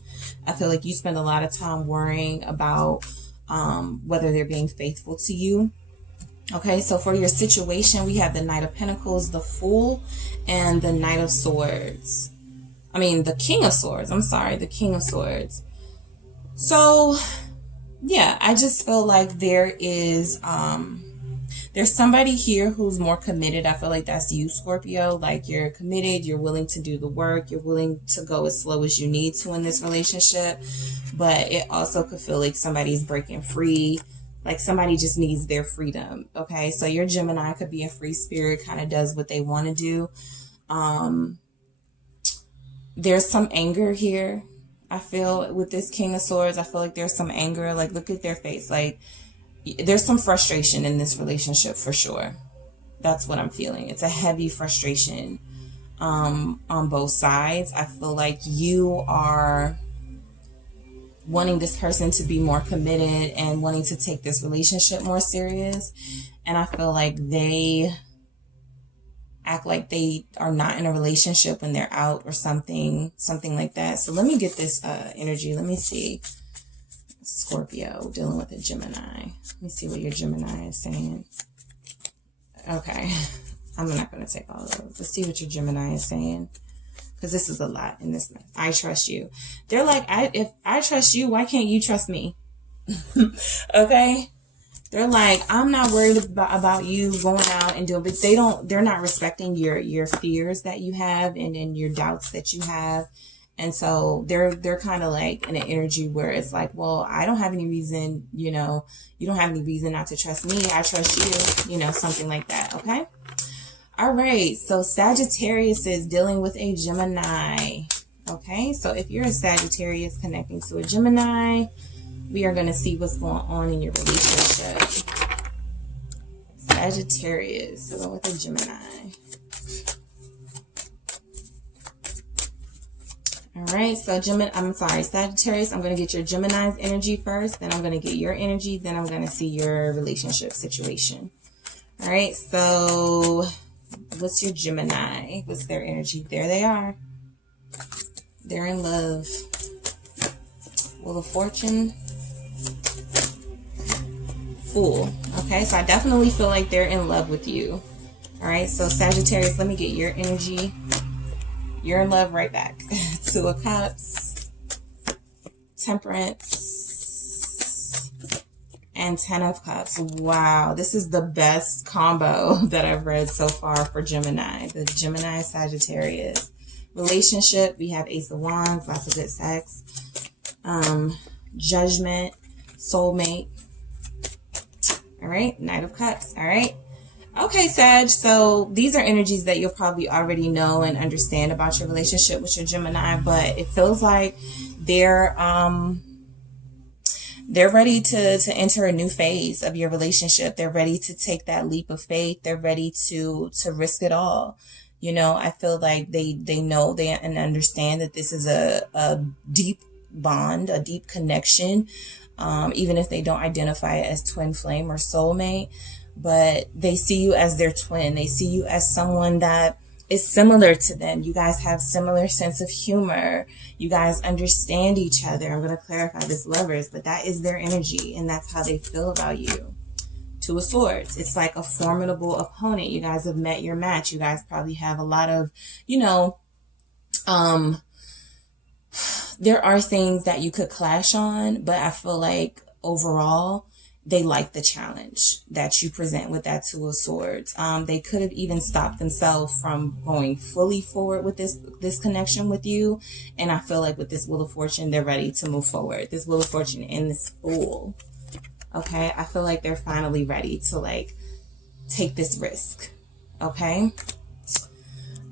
I feel like you spend a lot of time worrying about whether they're being faithful to you. Okay, so for your situation, we have the Knight of Pentacles, the Fool, and the Knight of Swords. I mean, the King of Swords. I'm sorry, the King of Swords. So, yeah, I just feel like there is... there's somebody here who's more committed. I feel like that's you, Scorpio. Like, you're committed. You're willing to do the work. You're willing to go as slow as you need to in this relationship. But it also could feel like somebody's breaking free. Like somebody just needs their freedom. Okay, so your Gemini could be a free spirit, kind of does what they want to do. There's some anger here. I feel with this King of Swords, I feel like there's some anger. Like, look at their face. Like, there's some frustration in this relationship for sure. That's what I'm feeling. It's a heavy frustration on both sides. I feel like you are wanting this person to be more committed and wanting to take this relationship more serious. And I feel like they act like they are not in a relationship when they're out or something like that. So let me get this energy. Let me see. Scorpio dealing with a Gemini. Let me see what your Gemini is saying. Okay. I'm not going to take all of those. Let's see what your Gemini is saying. Because this is a lot in this. I trust you. They're like, if I trust you, why can't you trust me? Okay. They're like, I'm not worried about you going out and doing, but they're not respecting your fears that you have and your doubts that you have. And so they're kind of like in an energy where it's like, well, I don't have any reason, you know, you don't have any reason not to trust me. I trust you, you know, something like that. Okay. All right. So Sagittarius is dealing with a Gemini. Okay. So if you're a Sagittarius connecting to a Gemini, we are going to see what's going on in your relationship. Sagittarius dealing with a Gemini. All right, so Sagittarius, I'm going to get your Gemini's energy first, then I'm going to get your energy, then I'm going to see your relationship situation. All right, so what's your Gemini? What's their energy? There they are. They're in love. Wheel of Fortune. Fool. Okay, so I definitely feel like they're in love with you. All right, so Sagittarius, let me get your energy. You're in love right back. Two of Cups, Temperance, and Ten of Cups. Wow, this is the best combo that I've read so far for Gemini. The Gemini Sagittarius. Relationship, we have Ace of Wands, lots of good sex. Judgment, soulmate. All right, Knight of Cups. All right. Okay, Sag, so these are energies that you'll probably already know and understand about your relationship with your Gemini, but it feels like they're ready to enter a new phase of your relationship. They're ready to take that leap of faith. They're ready to risk it all. You know, I feel like they know and understand that this is a deep bond, a deep connection, even if they don't identify it as twin flame or soulmate. But they see you as their twin. They see you as someone that is similar to them. You guys have similar sense of humor. You guys understand each other. I'm going to clarify this Lovers, but that is their energy, and that's how they feel about you. Two of Swords. It's like a formidable opponent. You guys have met your match. You guys probably have a lot of, you know, there are things that you could clash on, but I feel like overall, they like the challenge that you present with that Two of Swords. They could have even stopped themselves from going fully forward with this connection with you. And I feel like with this Wheel of Fortune, they're ready to move forward. This Wheel of Fortune and this Fool. Okay. I feel like they're finally ready to like take this risk. Okay.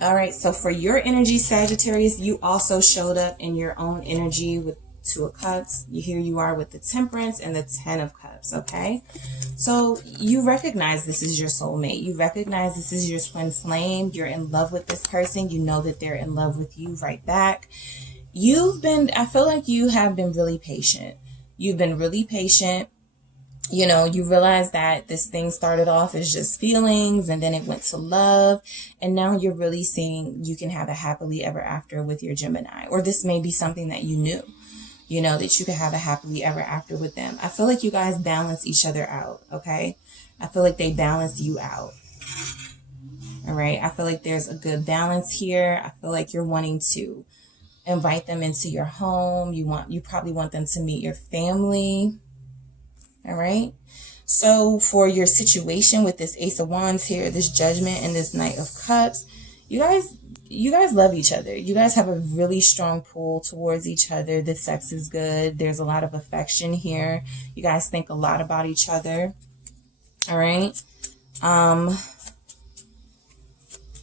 All right. So for your energy, Sagittarius, you also showed up in your own energy with Two of Cups. Here you are with the Temperance and the Ten of Cups. Okay, so you recognize this is your soulmate. You recognize this is your twin flame. You're in love with this person. You know that they're in love with you right back. I feel like you have been really patient. You've been really patient. You know, you realize that this thing started off as just feelings and then it went to love. And now you're really seeing you can have a happily ever after with your Gemini. Or this may be something that you knew. You know, that you could have a happily ever after with them. I feel like you guys balance each other out, okay? I feel like they balance you out. All right? I feel like there's a good balance here. I feel like you're wanting to invite them into your home. You probably want them to meet your family. All right? So for your situation with this Ace of Wands here, this Judgment and this Knight of Cups, you guys love each other. You guys have a really strong pull towards each other. The sex is good. There's a lot of affection here. You guys think a lot about each other. All right.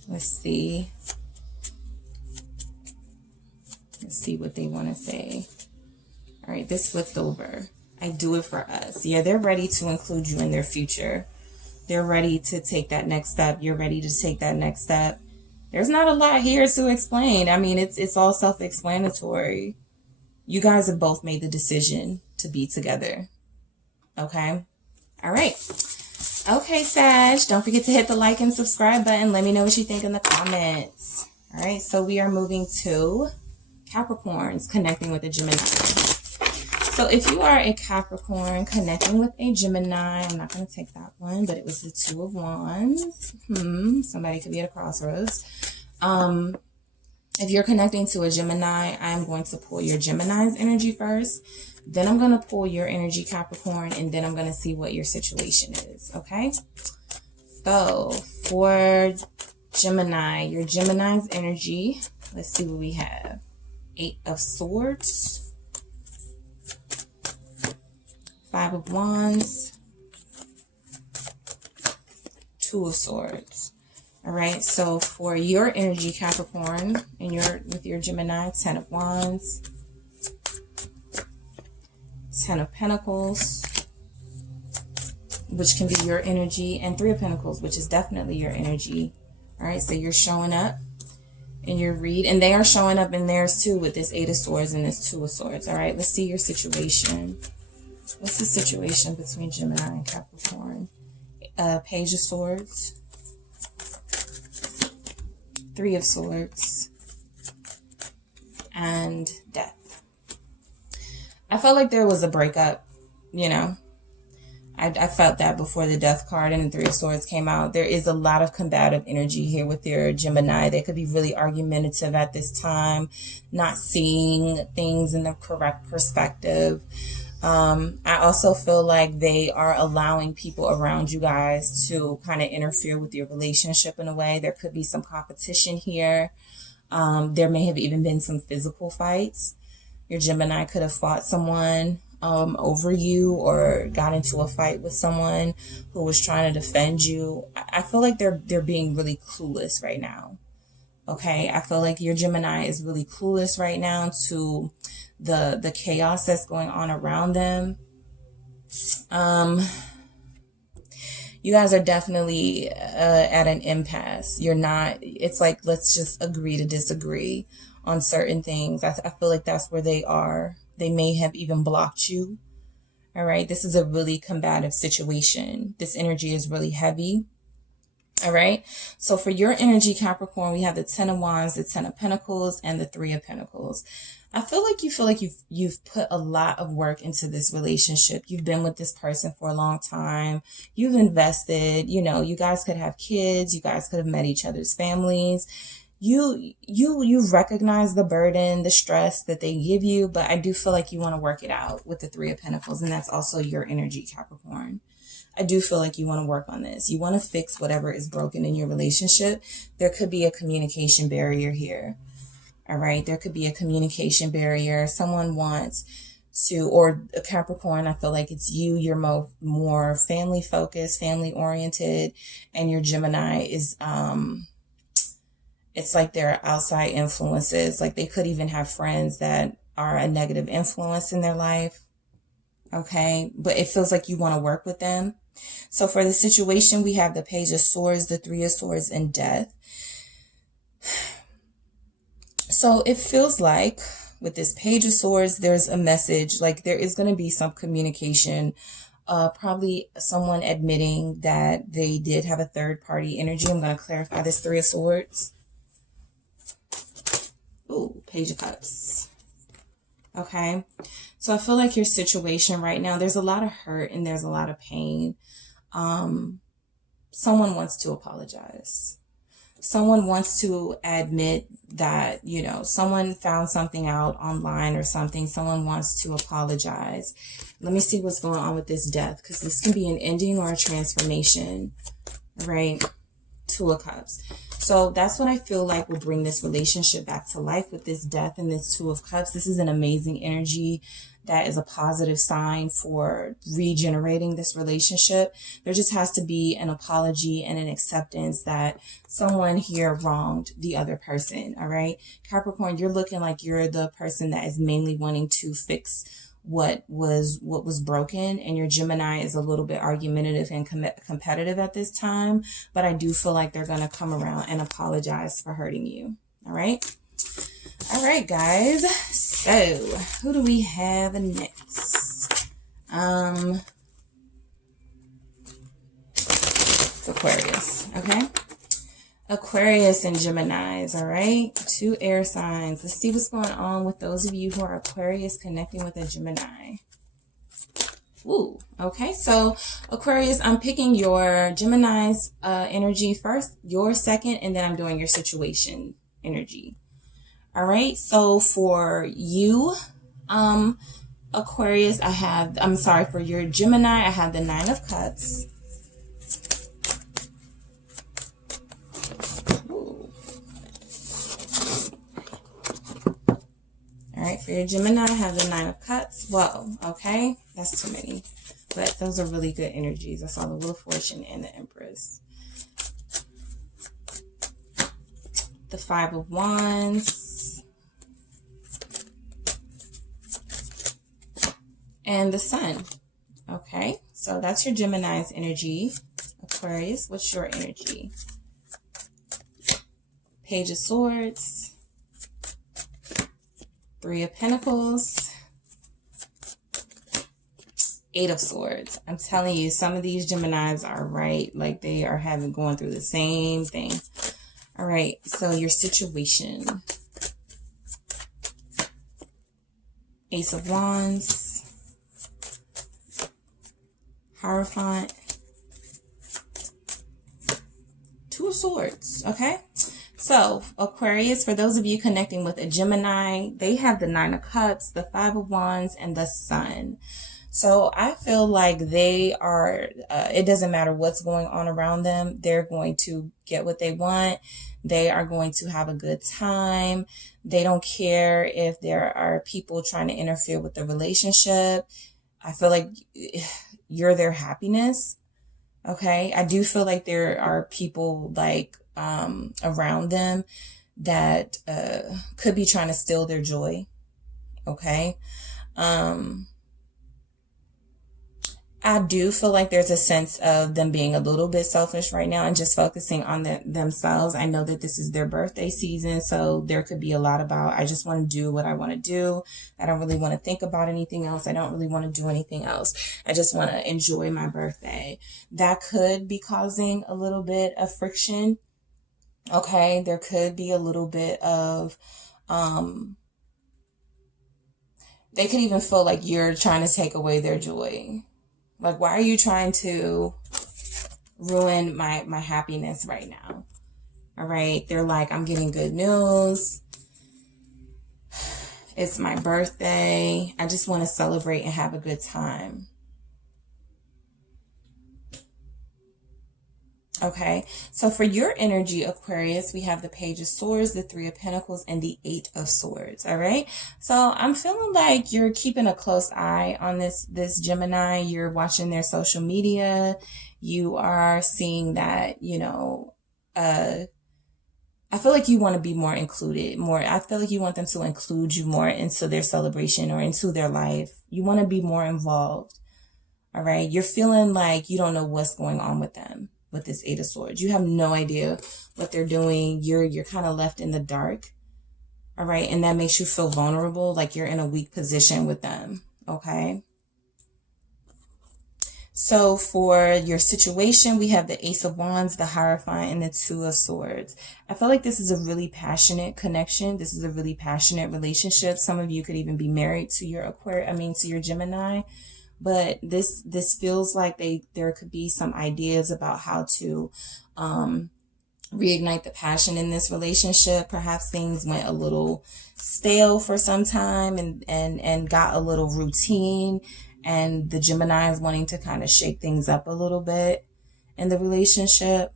Let's see. Let's see what they want to say. All right. This flipped over. I do it for us. Yeah, they're ready to include you in their future. They're ready to take that next step. You're ready to take that next step. There's not a lot here to explain. I mean, it's all self-explanatory. You guys have both made the decision to be together. Okay? All right. Okay, Sag. Don't forget to hit the like and subscribe button. Let me know what you think in the comments. All right. So we are moving to Capricorns connecting with a Gemini. So if you are a Capricorn connecting with a Gemini, I'm not going to take that one, but it was the Two of Wands. Somebody could be at a crossroads. If you're connecting to a Gemini, I'm going to pull your Gemini's energy first. Then I'm going to pull your energy, Capricorn, and then I'm going to see what your situation is, okay? So for Gemini, your Gemini's energy, let's see what we have. 8 of Swords, 5 of Wands, 2 of Swords. All right, so for your energy, Capricorn, and with your Gemini, 10 of Wands, 10 of Pentacles, which can be your energy, and 3 of Pentacles, which is definitely your energy. All right, so you're showing up in your read, and they are showing up in theirs too with this 8 of Swords and this 2 of Swords. All right, let's see your situation. What's the situation between Gemini and Capricorn? Page of Swords, 3 of Swords, and Death. I felt like there was a breakup, you know. I felt that before the Death card and the 3 of Swords came out. There is a lot of combative energy here with your Gemini. They could be really argumentative at this time, not seeing things in the correct perspective. I also feel like they are allowing people around you guys to kind of interfere with your relationship in a way. There could be some competition here. There may have even been some physical fights. Your Gemini could have fought someone over you or got into a fight with someone who was trying to defend you. I feel like they're being really clueless right now. Okay, I feel like your Gemini is really clueless right now to the chaos that's going on around them. You guys are definitely at an impasse. You're not, it's like, let's just agree to disagree on certain things. I feel like that's where they are. They may have even blocked you. All right, this is a really combative situation. This energy is really heavy. All right, so for your energy, Capricorn, we have the 10 of Wands, the 10 of Pentacles, and the 3 of Pentacles. I feel like you've put a lot of work into this relationship. You've been with this person for a long time. You've invested, you know, you guys could have kids. You guys could have met each other's families. You recognize the burden, the stress that they give you, but I do feel like you want to work it out with the 3 of Pentacles, and that's also your energy, Capricorn. I do feel like you want to work on this. You want to fix whatever is broken in your relationship. There could be a communication barrier here. All right. There could be a communication barrier. Someone wants to, or a Capricorn, I feel like it's you. You're more family focused, family oriented, and your Gemini is, it's like there are outside influences. Like they could even have friends that are a negative influence in their life. Okay. But it feels like you want to work with them. So for the situation, we have the Page of Swords, the 3 of Swords, and Death. So it feels like with this Page of Swords, there's a message, like there is going to be some communication, probably someone admitting that they did have a third party energy. I'm going to clarify this 3 of Swords. Ooh, Page of Cups. Okay. So I feel like your situation right now, there's a lot of hurt and there's a lot of pain. Someone wants to apologize. Someone wants to admit that, you know, someone found something out online or something. Someone wants to apologize. Let me see what's going on with this Death, because this can be an ending or a transformation, right? 2 of Cups. So that's what I feel like will bring this relationship back to life with this Death and this 2 of Cups. This is an amazing energy. That is a positive sign for regenerating this relationship. There just has to be an apology and an acceptance that someone here wronged the other person. All right. Capricorn, you're looking like you're the person that is mainly wanting to fix what was broken, and your Gemini is a little bit argumentative and competitive at this time, but I do feel like they're going to come around and apologize for hurting you. All right. All right, guys. So who do we have next? It's Aquarius. Okay. Aquarius and Geminis. All right. 2 air signs. Let's see what's going on with those of you who are Aquarius connecting with a Gemini. Ooh, okay. So Aquarius, I'm picking your Gemini's energy first, your second, and then I'm doing your situation energy. All right. So for you, Aquarius, for your Gemini, I have the Nine of Cups. Ooh. All right, for your Gemini, I have the Nine of Cups. Whoa, okay, that's too many. But those are really good energies. I saw the Wheel of Fortune and the Empress. The Five of Wands. And the Sun. Okay, so that's your Gemini's energy. Aquarius, what's your energy? Page of Swords. Three of Pentacles. Eight of Swords. I'm telling you, some of these Geminis are right. Like they are going through the same thing. All right, so your situation. Ace of Wands. Hierophant. Two of Swords, okay? So, Aquarius, for those of you connecting with a Gemini, they have the Nine of Cups, the Five of Wands, and the Sun. So, I feel like they are, it doesn't matter what's going on around them. They're going to get what they want. They are going to have a good time. They don't care if there are people trying to interfere with the relationship. I feel like you're their happiness. Okay. I do feel like there are people like, around them that could be trying to steal their joy. Okay. I do feel like there's a sense of them being a little bit selfish right now and just focusing on themselves. I know that this is their birthday season, so there could be a lot about, I just want to do what I want to do. I don't really want to think about anything else. I don't really want to do anything else. I just want to enjoy my birthday. That could be causing a little bit of friction. Okay, there could be a little bit of, they could even feel like you're trying to take away their joy. Like, why are you trying to ruin my happiness right now? All right. They're like, I'm getting good news. It's my birthday. I just want to celebrate and have a good time. Okay. So for your energy, Aquarius, we have the Page of Swords, the Three of Pentacles, and the Eight of Swords. All right. So I'm feeling like you're keeping a close eye on this Gemini. You're watching their social media. You are seeing that, you know, I feel like you want to be more included, more. I feel like you want them to include you more into their celebration or into their life. You want to be more involved. All right. You're feeling like you don't know what's going on with them. With this Eight of Swords, you have no idea what they're doing. You're kind of left in the dark. All right. And that makes you feel vulnerable, like you're in a weak position with them. Okay. So for your situation, we have the Ace of Wands, the Hierophant, and the Two of Swords. I feel like this is a really passionate connection. This is a really passionate relationship. Some of you could even be married to your to your Gemini. But this feels like there could be some ideas about how to reignite the passion in this relationship. Perhaps things went a little stale for some time and got a little routine, and the Gemini is wanting to kind of shake things up a little bit in the relationship.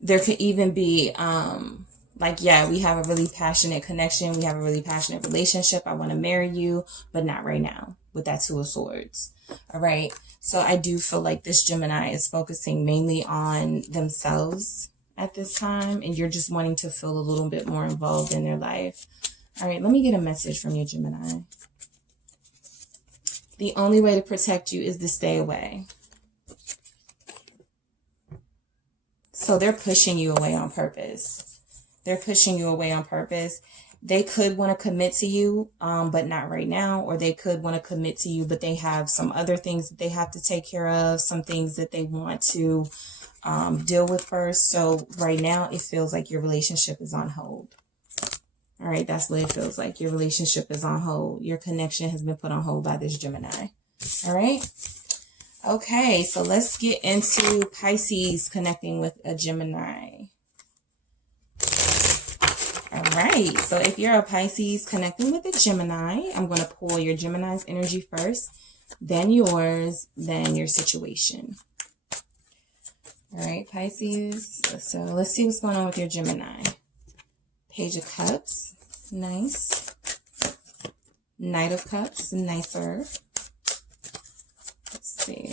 There could even be like, yeah, we have a really passionate connection. We have a really passionate relationship. I want to marry you, but not right now with that Two of Swords. All right. So I do feel like this Gemini is focusing mainly on themselves at this time. And you're just wanting to feel a little bit more involved in their life. All right. Let me get a message from your Gemini. The only way to protect you is to stay away. So they're pushing you away on purpose. They're pushing you away on purpose. They could want to commit to you, but not right now. Or they could want to commit to you, but they have some other things that they have to take care of, some things that they want to deal with first. So right now, it feels like your relationship is on hold. All right, that's what it feels like. Your relationship is on hold. Your connection has been put on hold by this Gemini. All right. Okay, so let's get into Pisces connecting with a Gemini. All right, so if you're a Pisces connecting with a Gemini, I'm going to pull your Gemini's energy first, then yours, then your situation. All right, Pisces. So let's see what's going on with your Gemini. Page of Cups, nice. Knight of Cups, nicer. Let's see.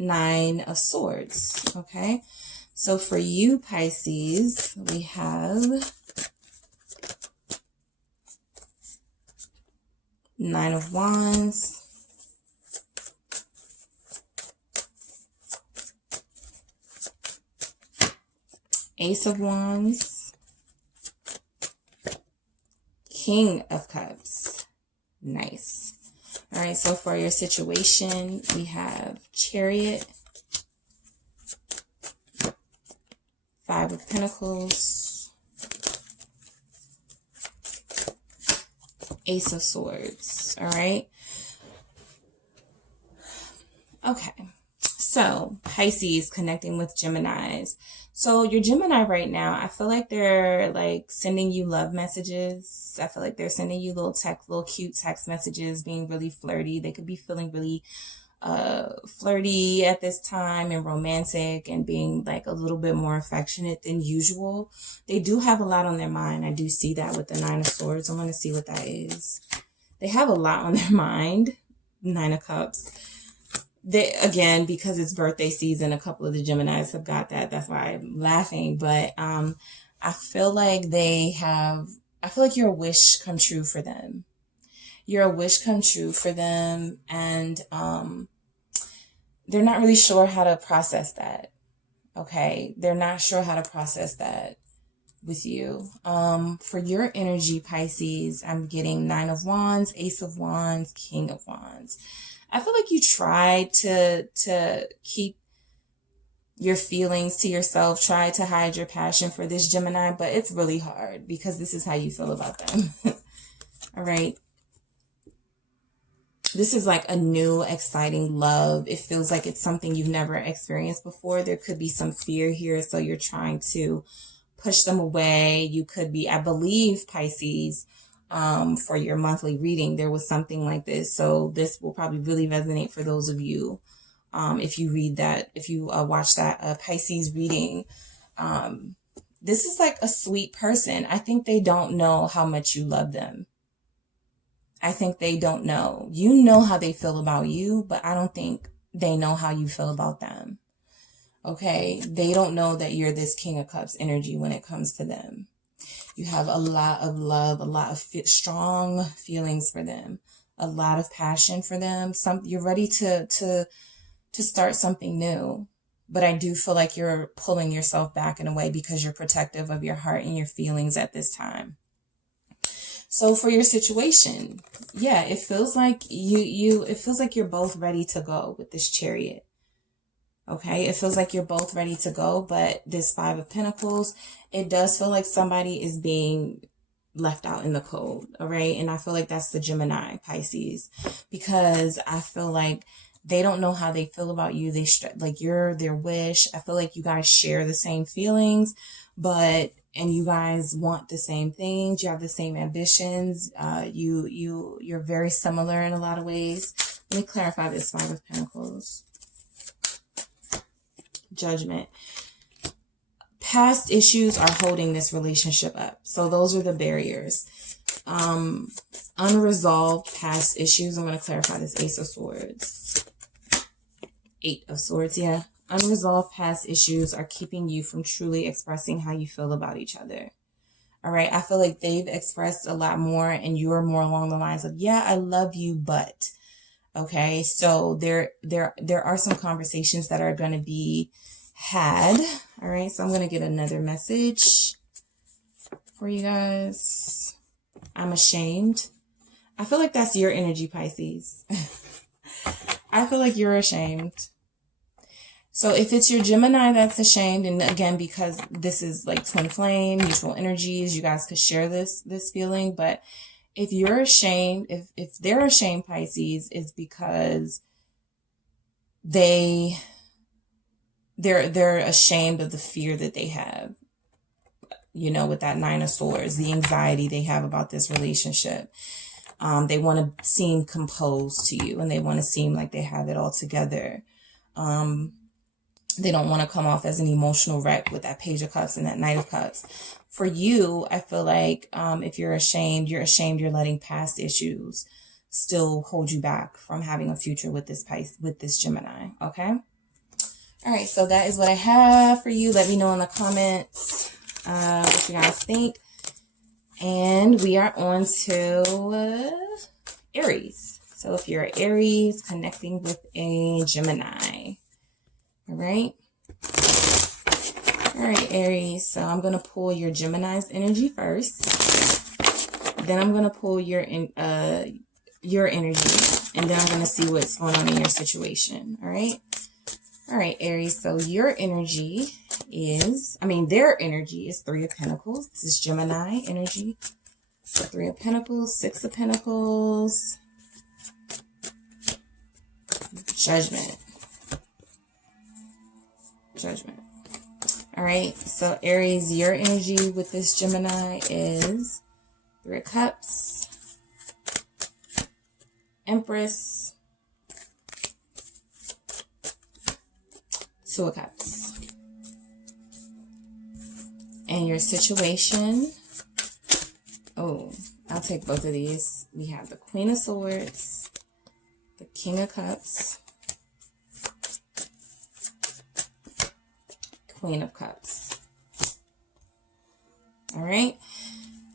Nine of Swords, okay? So for you, Pisces, we have Nine of Wands, Ace of Wands, King of Cups. Nice. All right, so for your situation, we have Chariot, Five of Pentacles, Ace of Swords. All right. Okay. So Pisces connecting with Geminis. So your Gemini right now, I feel like they're like sending you love messages. I feel like they're sending you little cute text messages, being really flirty. They could be feeling really flirty at this time and romantic and being like a little bit more affectionate than usual. They do have a lot on their mind. I do see that with the Nine of Swords. I want to see what that is. They have a lot on their mind. Nine of Cups. They, again, because it's birthday season, a couple of the Geminis have got that. That's why I'm laughing. But I feel like I feel like you're a wish come true for them. You're a wish come true for them. And they're not really sure how to process that. Okay. They're not sure how to process that with you. For your energy, Pisces, I'm getting Nine of Wands, Ace of Wands, King of Wands. I feel like you try to keep your feelings to yourself, try to hide your passion for this Gemini, but it's really hard because this is how you feel about them. All right. This is like a new, exciting love. It feels like it's something you've never experienced before. There could be some fear here, so you're trying to push them away. You could be, I believe, Pisces, for your monthly reading, there was something like this. So this will probably really resonate for those of you, if you read that, if you watch that Pisces reading. This is like a sweet person. I think they don't know how much you love them. I think they don't know. You know how they feel about you, but I don't think they know how you feel about them. Okay? They don't know that you're this King of Cups energy when it comes to them. You have a lot of love, a lot of strong feelings for them, a lot of passion for them. You're ready to start something new. But I do feel like you're pulling yourself back in a way because you're protective of your heart and your feelings at this time. So for your situation, yeah, it feels like it feels like you're both ready to go with this Chariot. Okay, it feels like you're both ready to go, but this Five of Pentacles, it does feel like somebody is being left out in the cold. All right, and I feel like that's the Gemini, Pisces, because I feel like they don't know how they feel about you. Like you're their wish. I feel like you guys share the same feelings, and you guys want the same things. You have the same ambitions. You're very similar in a lot of ways. Let me clarify this Five of Pentacles. Judgment. Past issues are holding this relationship up. So those are the barriers. Unresolved past issues. I'm going to clarify this Ace of Swords. Eight of Swords, yeah. Unresolved past issues are keeping you from truly expressing how you feel about each other. All right. I feel like they've expressed a lot more and you're more along the lines of, yeah, I love you, but. Okay. So there are some conversations that are going to be had. All right. So I'm going to get another message for you guys. I'm ashamed. I feel like that's your energy, Pisces. I feel like you're ashamed. So if it's your Gemini that's ashamed, and again, because this is like twin flame, mutual energies, you guys could share this feeling. But if you're ashamed, if they're ashamed, Pisces, is because they're ashamed of the fear that they have, you know, with that Nine of Swords, the anxiety they have about this relationship. They want to seem composed to you, and they want to seem like they have it all together. They don't want to come off as an emotional wreck with that Page of Cups and that Knight of Cups. For you, I feel like if you're ashamed, you're letting past issues still hold you back from having a future with this Gemini, okay? All right, so that is what I have for you. Let me know in the comments what you guys think. And we are on to Aries. So if you're Aries, connecting with a Gemini. All right. All right, Aries. So I'm going to pull your Gemini's energy first. Then I'm going to pull your energy. And then I'm going to see what's going on in your situation. All right. All right, Aries. So your energy is, their energy is Three of Pentacles. This is Gemini energy. So Three of Pentacles, Six of Pentacles, Judgment. All right, so Aries, your energy with this Gemini is Three of Cups, Empress, Two of Cups. And your situation, oh, I'll take both of these. We have the Queen of Swords, the King of Cups, Queen of Cups. All right.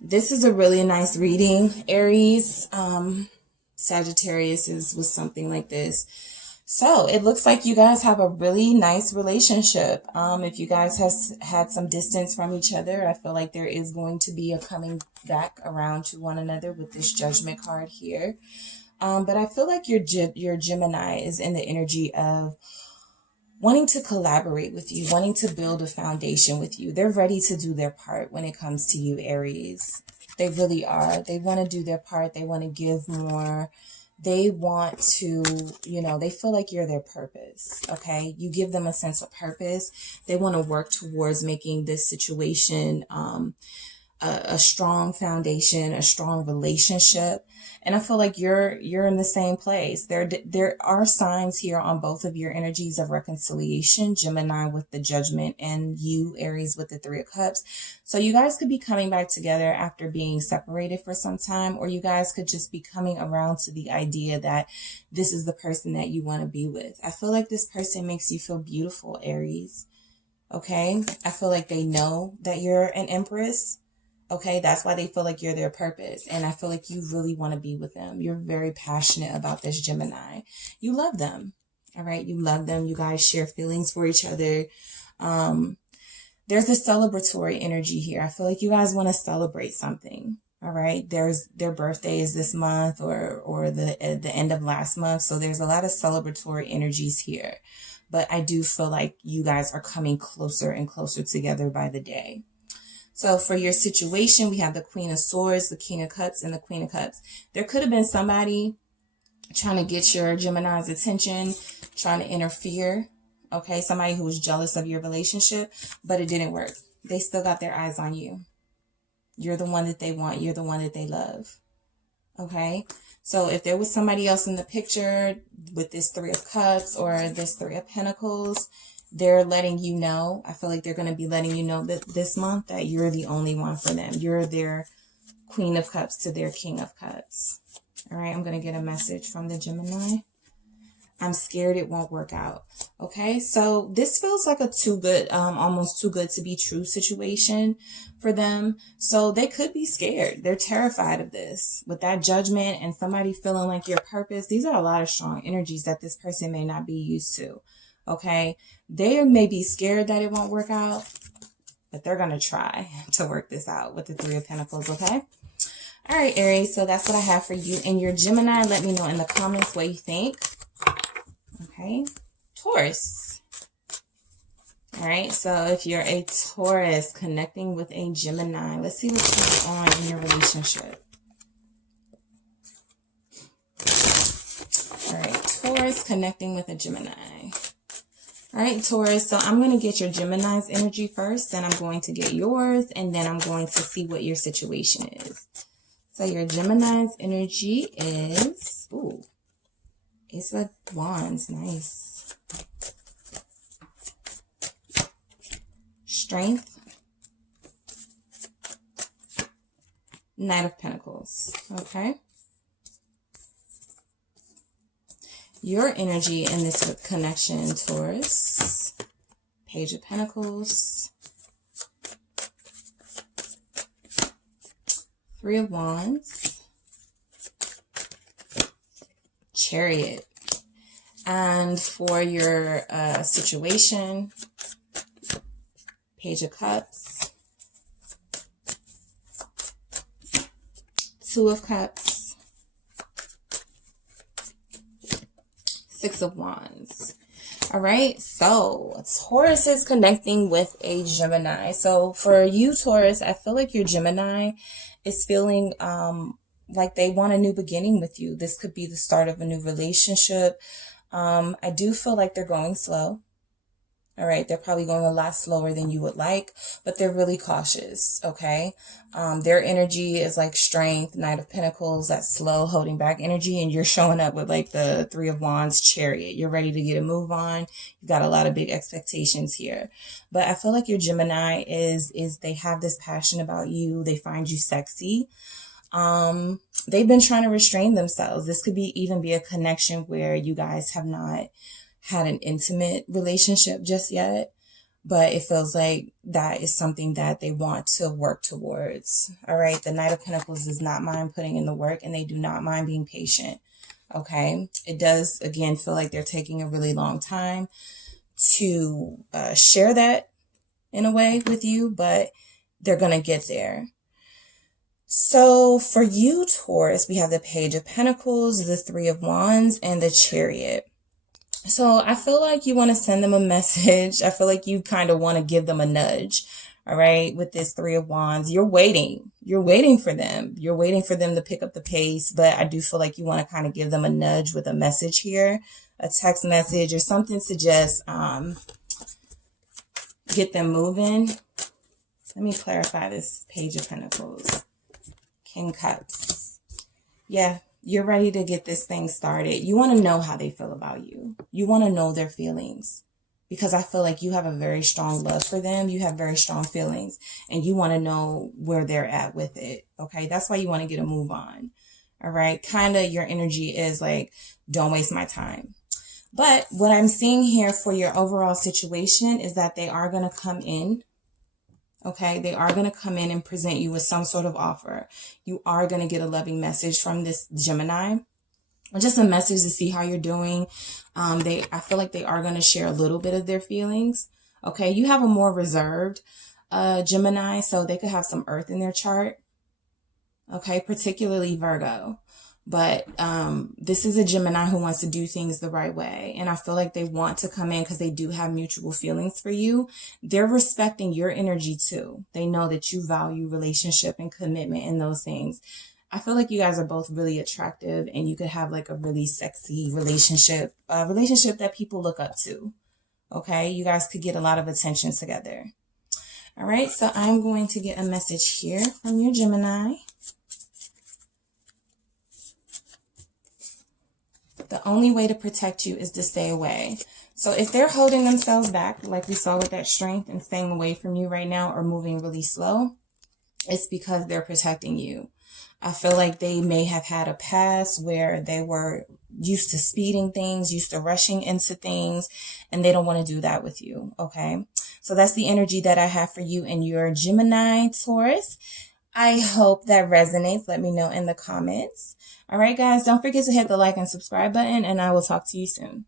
This is a really nice reading, Aries. Sagittarius is with something like this. So it looks like you guys have a really nice relationship. If you guys has had some distance from each other, I feel like there is going to be a coming back around to one another with this Judgment card here. But I feel like your Gemini is in the energy of wanting to collaborate with you, wanting to build a foundation with you. They're ready to do their part when it comes to you, Aries. They really are. They want to do their part. They want to give more. They want to, they feel like you're their purpose, okay? You give them a sense of purpose. They want to work towards making this situation a strong foundation, a strong relationship. And I feel like you're in the same place. There are signs here on both of your energies of reconciliation, Gemini with the Judgment and you, Aries, with the Three of Cups. So you guys could be coming back together after being separated for some time, or you guys could just be coming around to the idea that this is the person that you want to be with. I feel like this person makes you feel beautiful, Aries. Okay? I feel like they know that you're an Empress. Okay, that's why they feel like you're their purpose. And I feel like you really want to be with them. You're very passionate about this Gemini. You love them. All right, you love them. You guys share feelings for each other. There's a celebratory energy here. I feel like you guys want to celebrate something. All right, their birthday is this month or the end of last month. So there's a lot of celebratory energies here. But I do feel like you guys are coming closer and closer together by the day. So for your situation, we have the Queen of Swords, the King of Cups, and the Queen of Cups. There could have been somebody trying to get your Gemini's attention, trying to interfere. Okay, somebody who was jealous of your relationship, but it didn't work. They still got their eyes on you. You're the one that they want. You're the one that they love. Okay, so if there was somebody else in the picture with this Three of Cups or this Three of Pentacles, they're letting you know, I feel like they're going to be letting you know that this month that you're the only one for them. You're their Queen of Cups to their King of Cups. All right, I'm going to get a message from the Gemini. I'm scared it won't work out. Okay, so this feels like a too good, almost too good to be true situation for them. So they could be scared. They're terrified of this. With that Judgment and somebody feeling like your purpose, these are a lot of strong energies that this person may not be used to. Okay, they may be scared that it won't work out, but they're going to try to work this out with the Three of Pentacles, okay? All right, Aries, so that's what I have for you. And your Gemini, let me know in the comments what you think. Okay, Taurus. All right, so if you're a Taurus connecting with a Gemini, let's see what's going on in your relationship. All right, Taurus connecting with a Gemini. All right, Taurus, so I'm going to get your Gemini's energy first, then I'm going to get yours, and then I'm going to see what your situation is. So your Gemini's energy is, ooh, Ace of Wands, nice. Strength. Knight of Pentacles, okay? Your energy in this connection, Taurus. Page of Pentacles. Three of Wands. Chariot. And for your situation, Page of Cups. Two of Cups. Six of Wands. All right, so Taurus is connecting with a Gemini. So for you, Taurus, I feel like your Gemini is feeling like they want a new beginning with you. This could be the start of a new relationship. I do feel like they're going slow. All right, they're probably going a lot slower than you would like, but they're really cautious, okay? Their energy is like strength, Knight of Pentacles, that slow holding back energy, and you're showing up with like the Three of Wands, Chariot. You're ready to get a move on. You've got a lot of big expectations here. But I feel like your Gemini is they have this passion about you. They find you sexy. They've been trying to restrain themselves. This could even be a connection where you guys have not had an intimate relationship just yet, but it feels like that is something that they want to work towards. All right, the Knight of Pentacles does not mind putting in the work, and they do not mind being patient. Okay, it does again feel like they're taking a really long time to share that in a way with you, but they're gonna get there. So for you, Taurus, we have the Page of Pentacles, the Three of Wands, and the Chariot. So I feel like you want to send them a message. I feel like you kind of want to give them a nudge. All right. With this Three of Wands, you're waiting for them. You're waiting for them to pick up the pace. But I do feel like you want to kind of give them a nudge with a message here, a text message or something to just get them moving. Let me clarify this Page of Pentacles. King Cups. Yeah. You're ready to get this thing started. You want to know how they feel about you. You want to know their feelings, because I feel like you have a very strong love for them. You have very strong feelings, and you want to know where they're at with it. Okay. That's why you want to get a move on. All right. Kind of your energy is like, don't waste my time. But what I'm seeing here for your overall situation is that they are going to come in. Okay, they are going to come in and present you with some sort of offer. You are going to get a loving message from this Gemini, or just a message to see how you're doing. I feel like they are going to share a little bit of their feelings. Okay, you have a more reserved Gemini, so they could have some earth in their chart. Okay, particularly Virgo. But this is a Gemini who wants to do things the right way. And I feel like they want to come in because they do have mutual feelings for you. They're respecting your energy too. They know that you value relationship and commitment and those things. I feel like you guys are both really attractive, and you could have like a really sexy relationship, a relationship that people look up to. Okay, you guys could get a lot of attention together. All right, so I'm going to get a message here from your Gemini. The only way to protect you is to stay away. So if they're holding themselves back, like we saw with that strength, and staying away from you right now, or moving really slow, it's because they're protecting you. I feel like they may have had a past where they were used to speeding things, used to rushing into things, and they don't want to do that with you. Okay. So that's the energy that I have for you and your Gemini, Taurus. I hope that resonates. Let me know in the comments. All right, guys, don't forget to hit the like and subscribe button, and I will talk to you soon.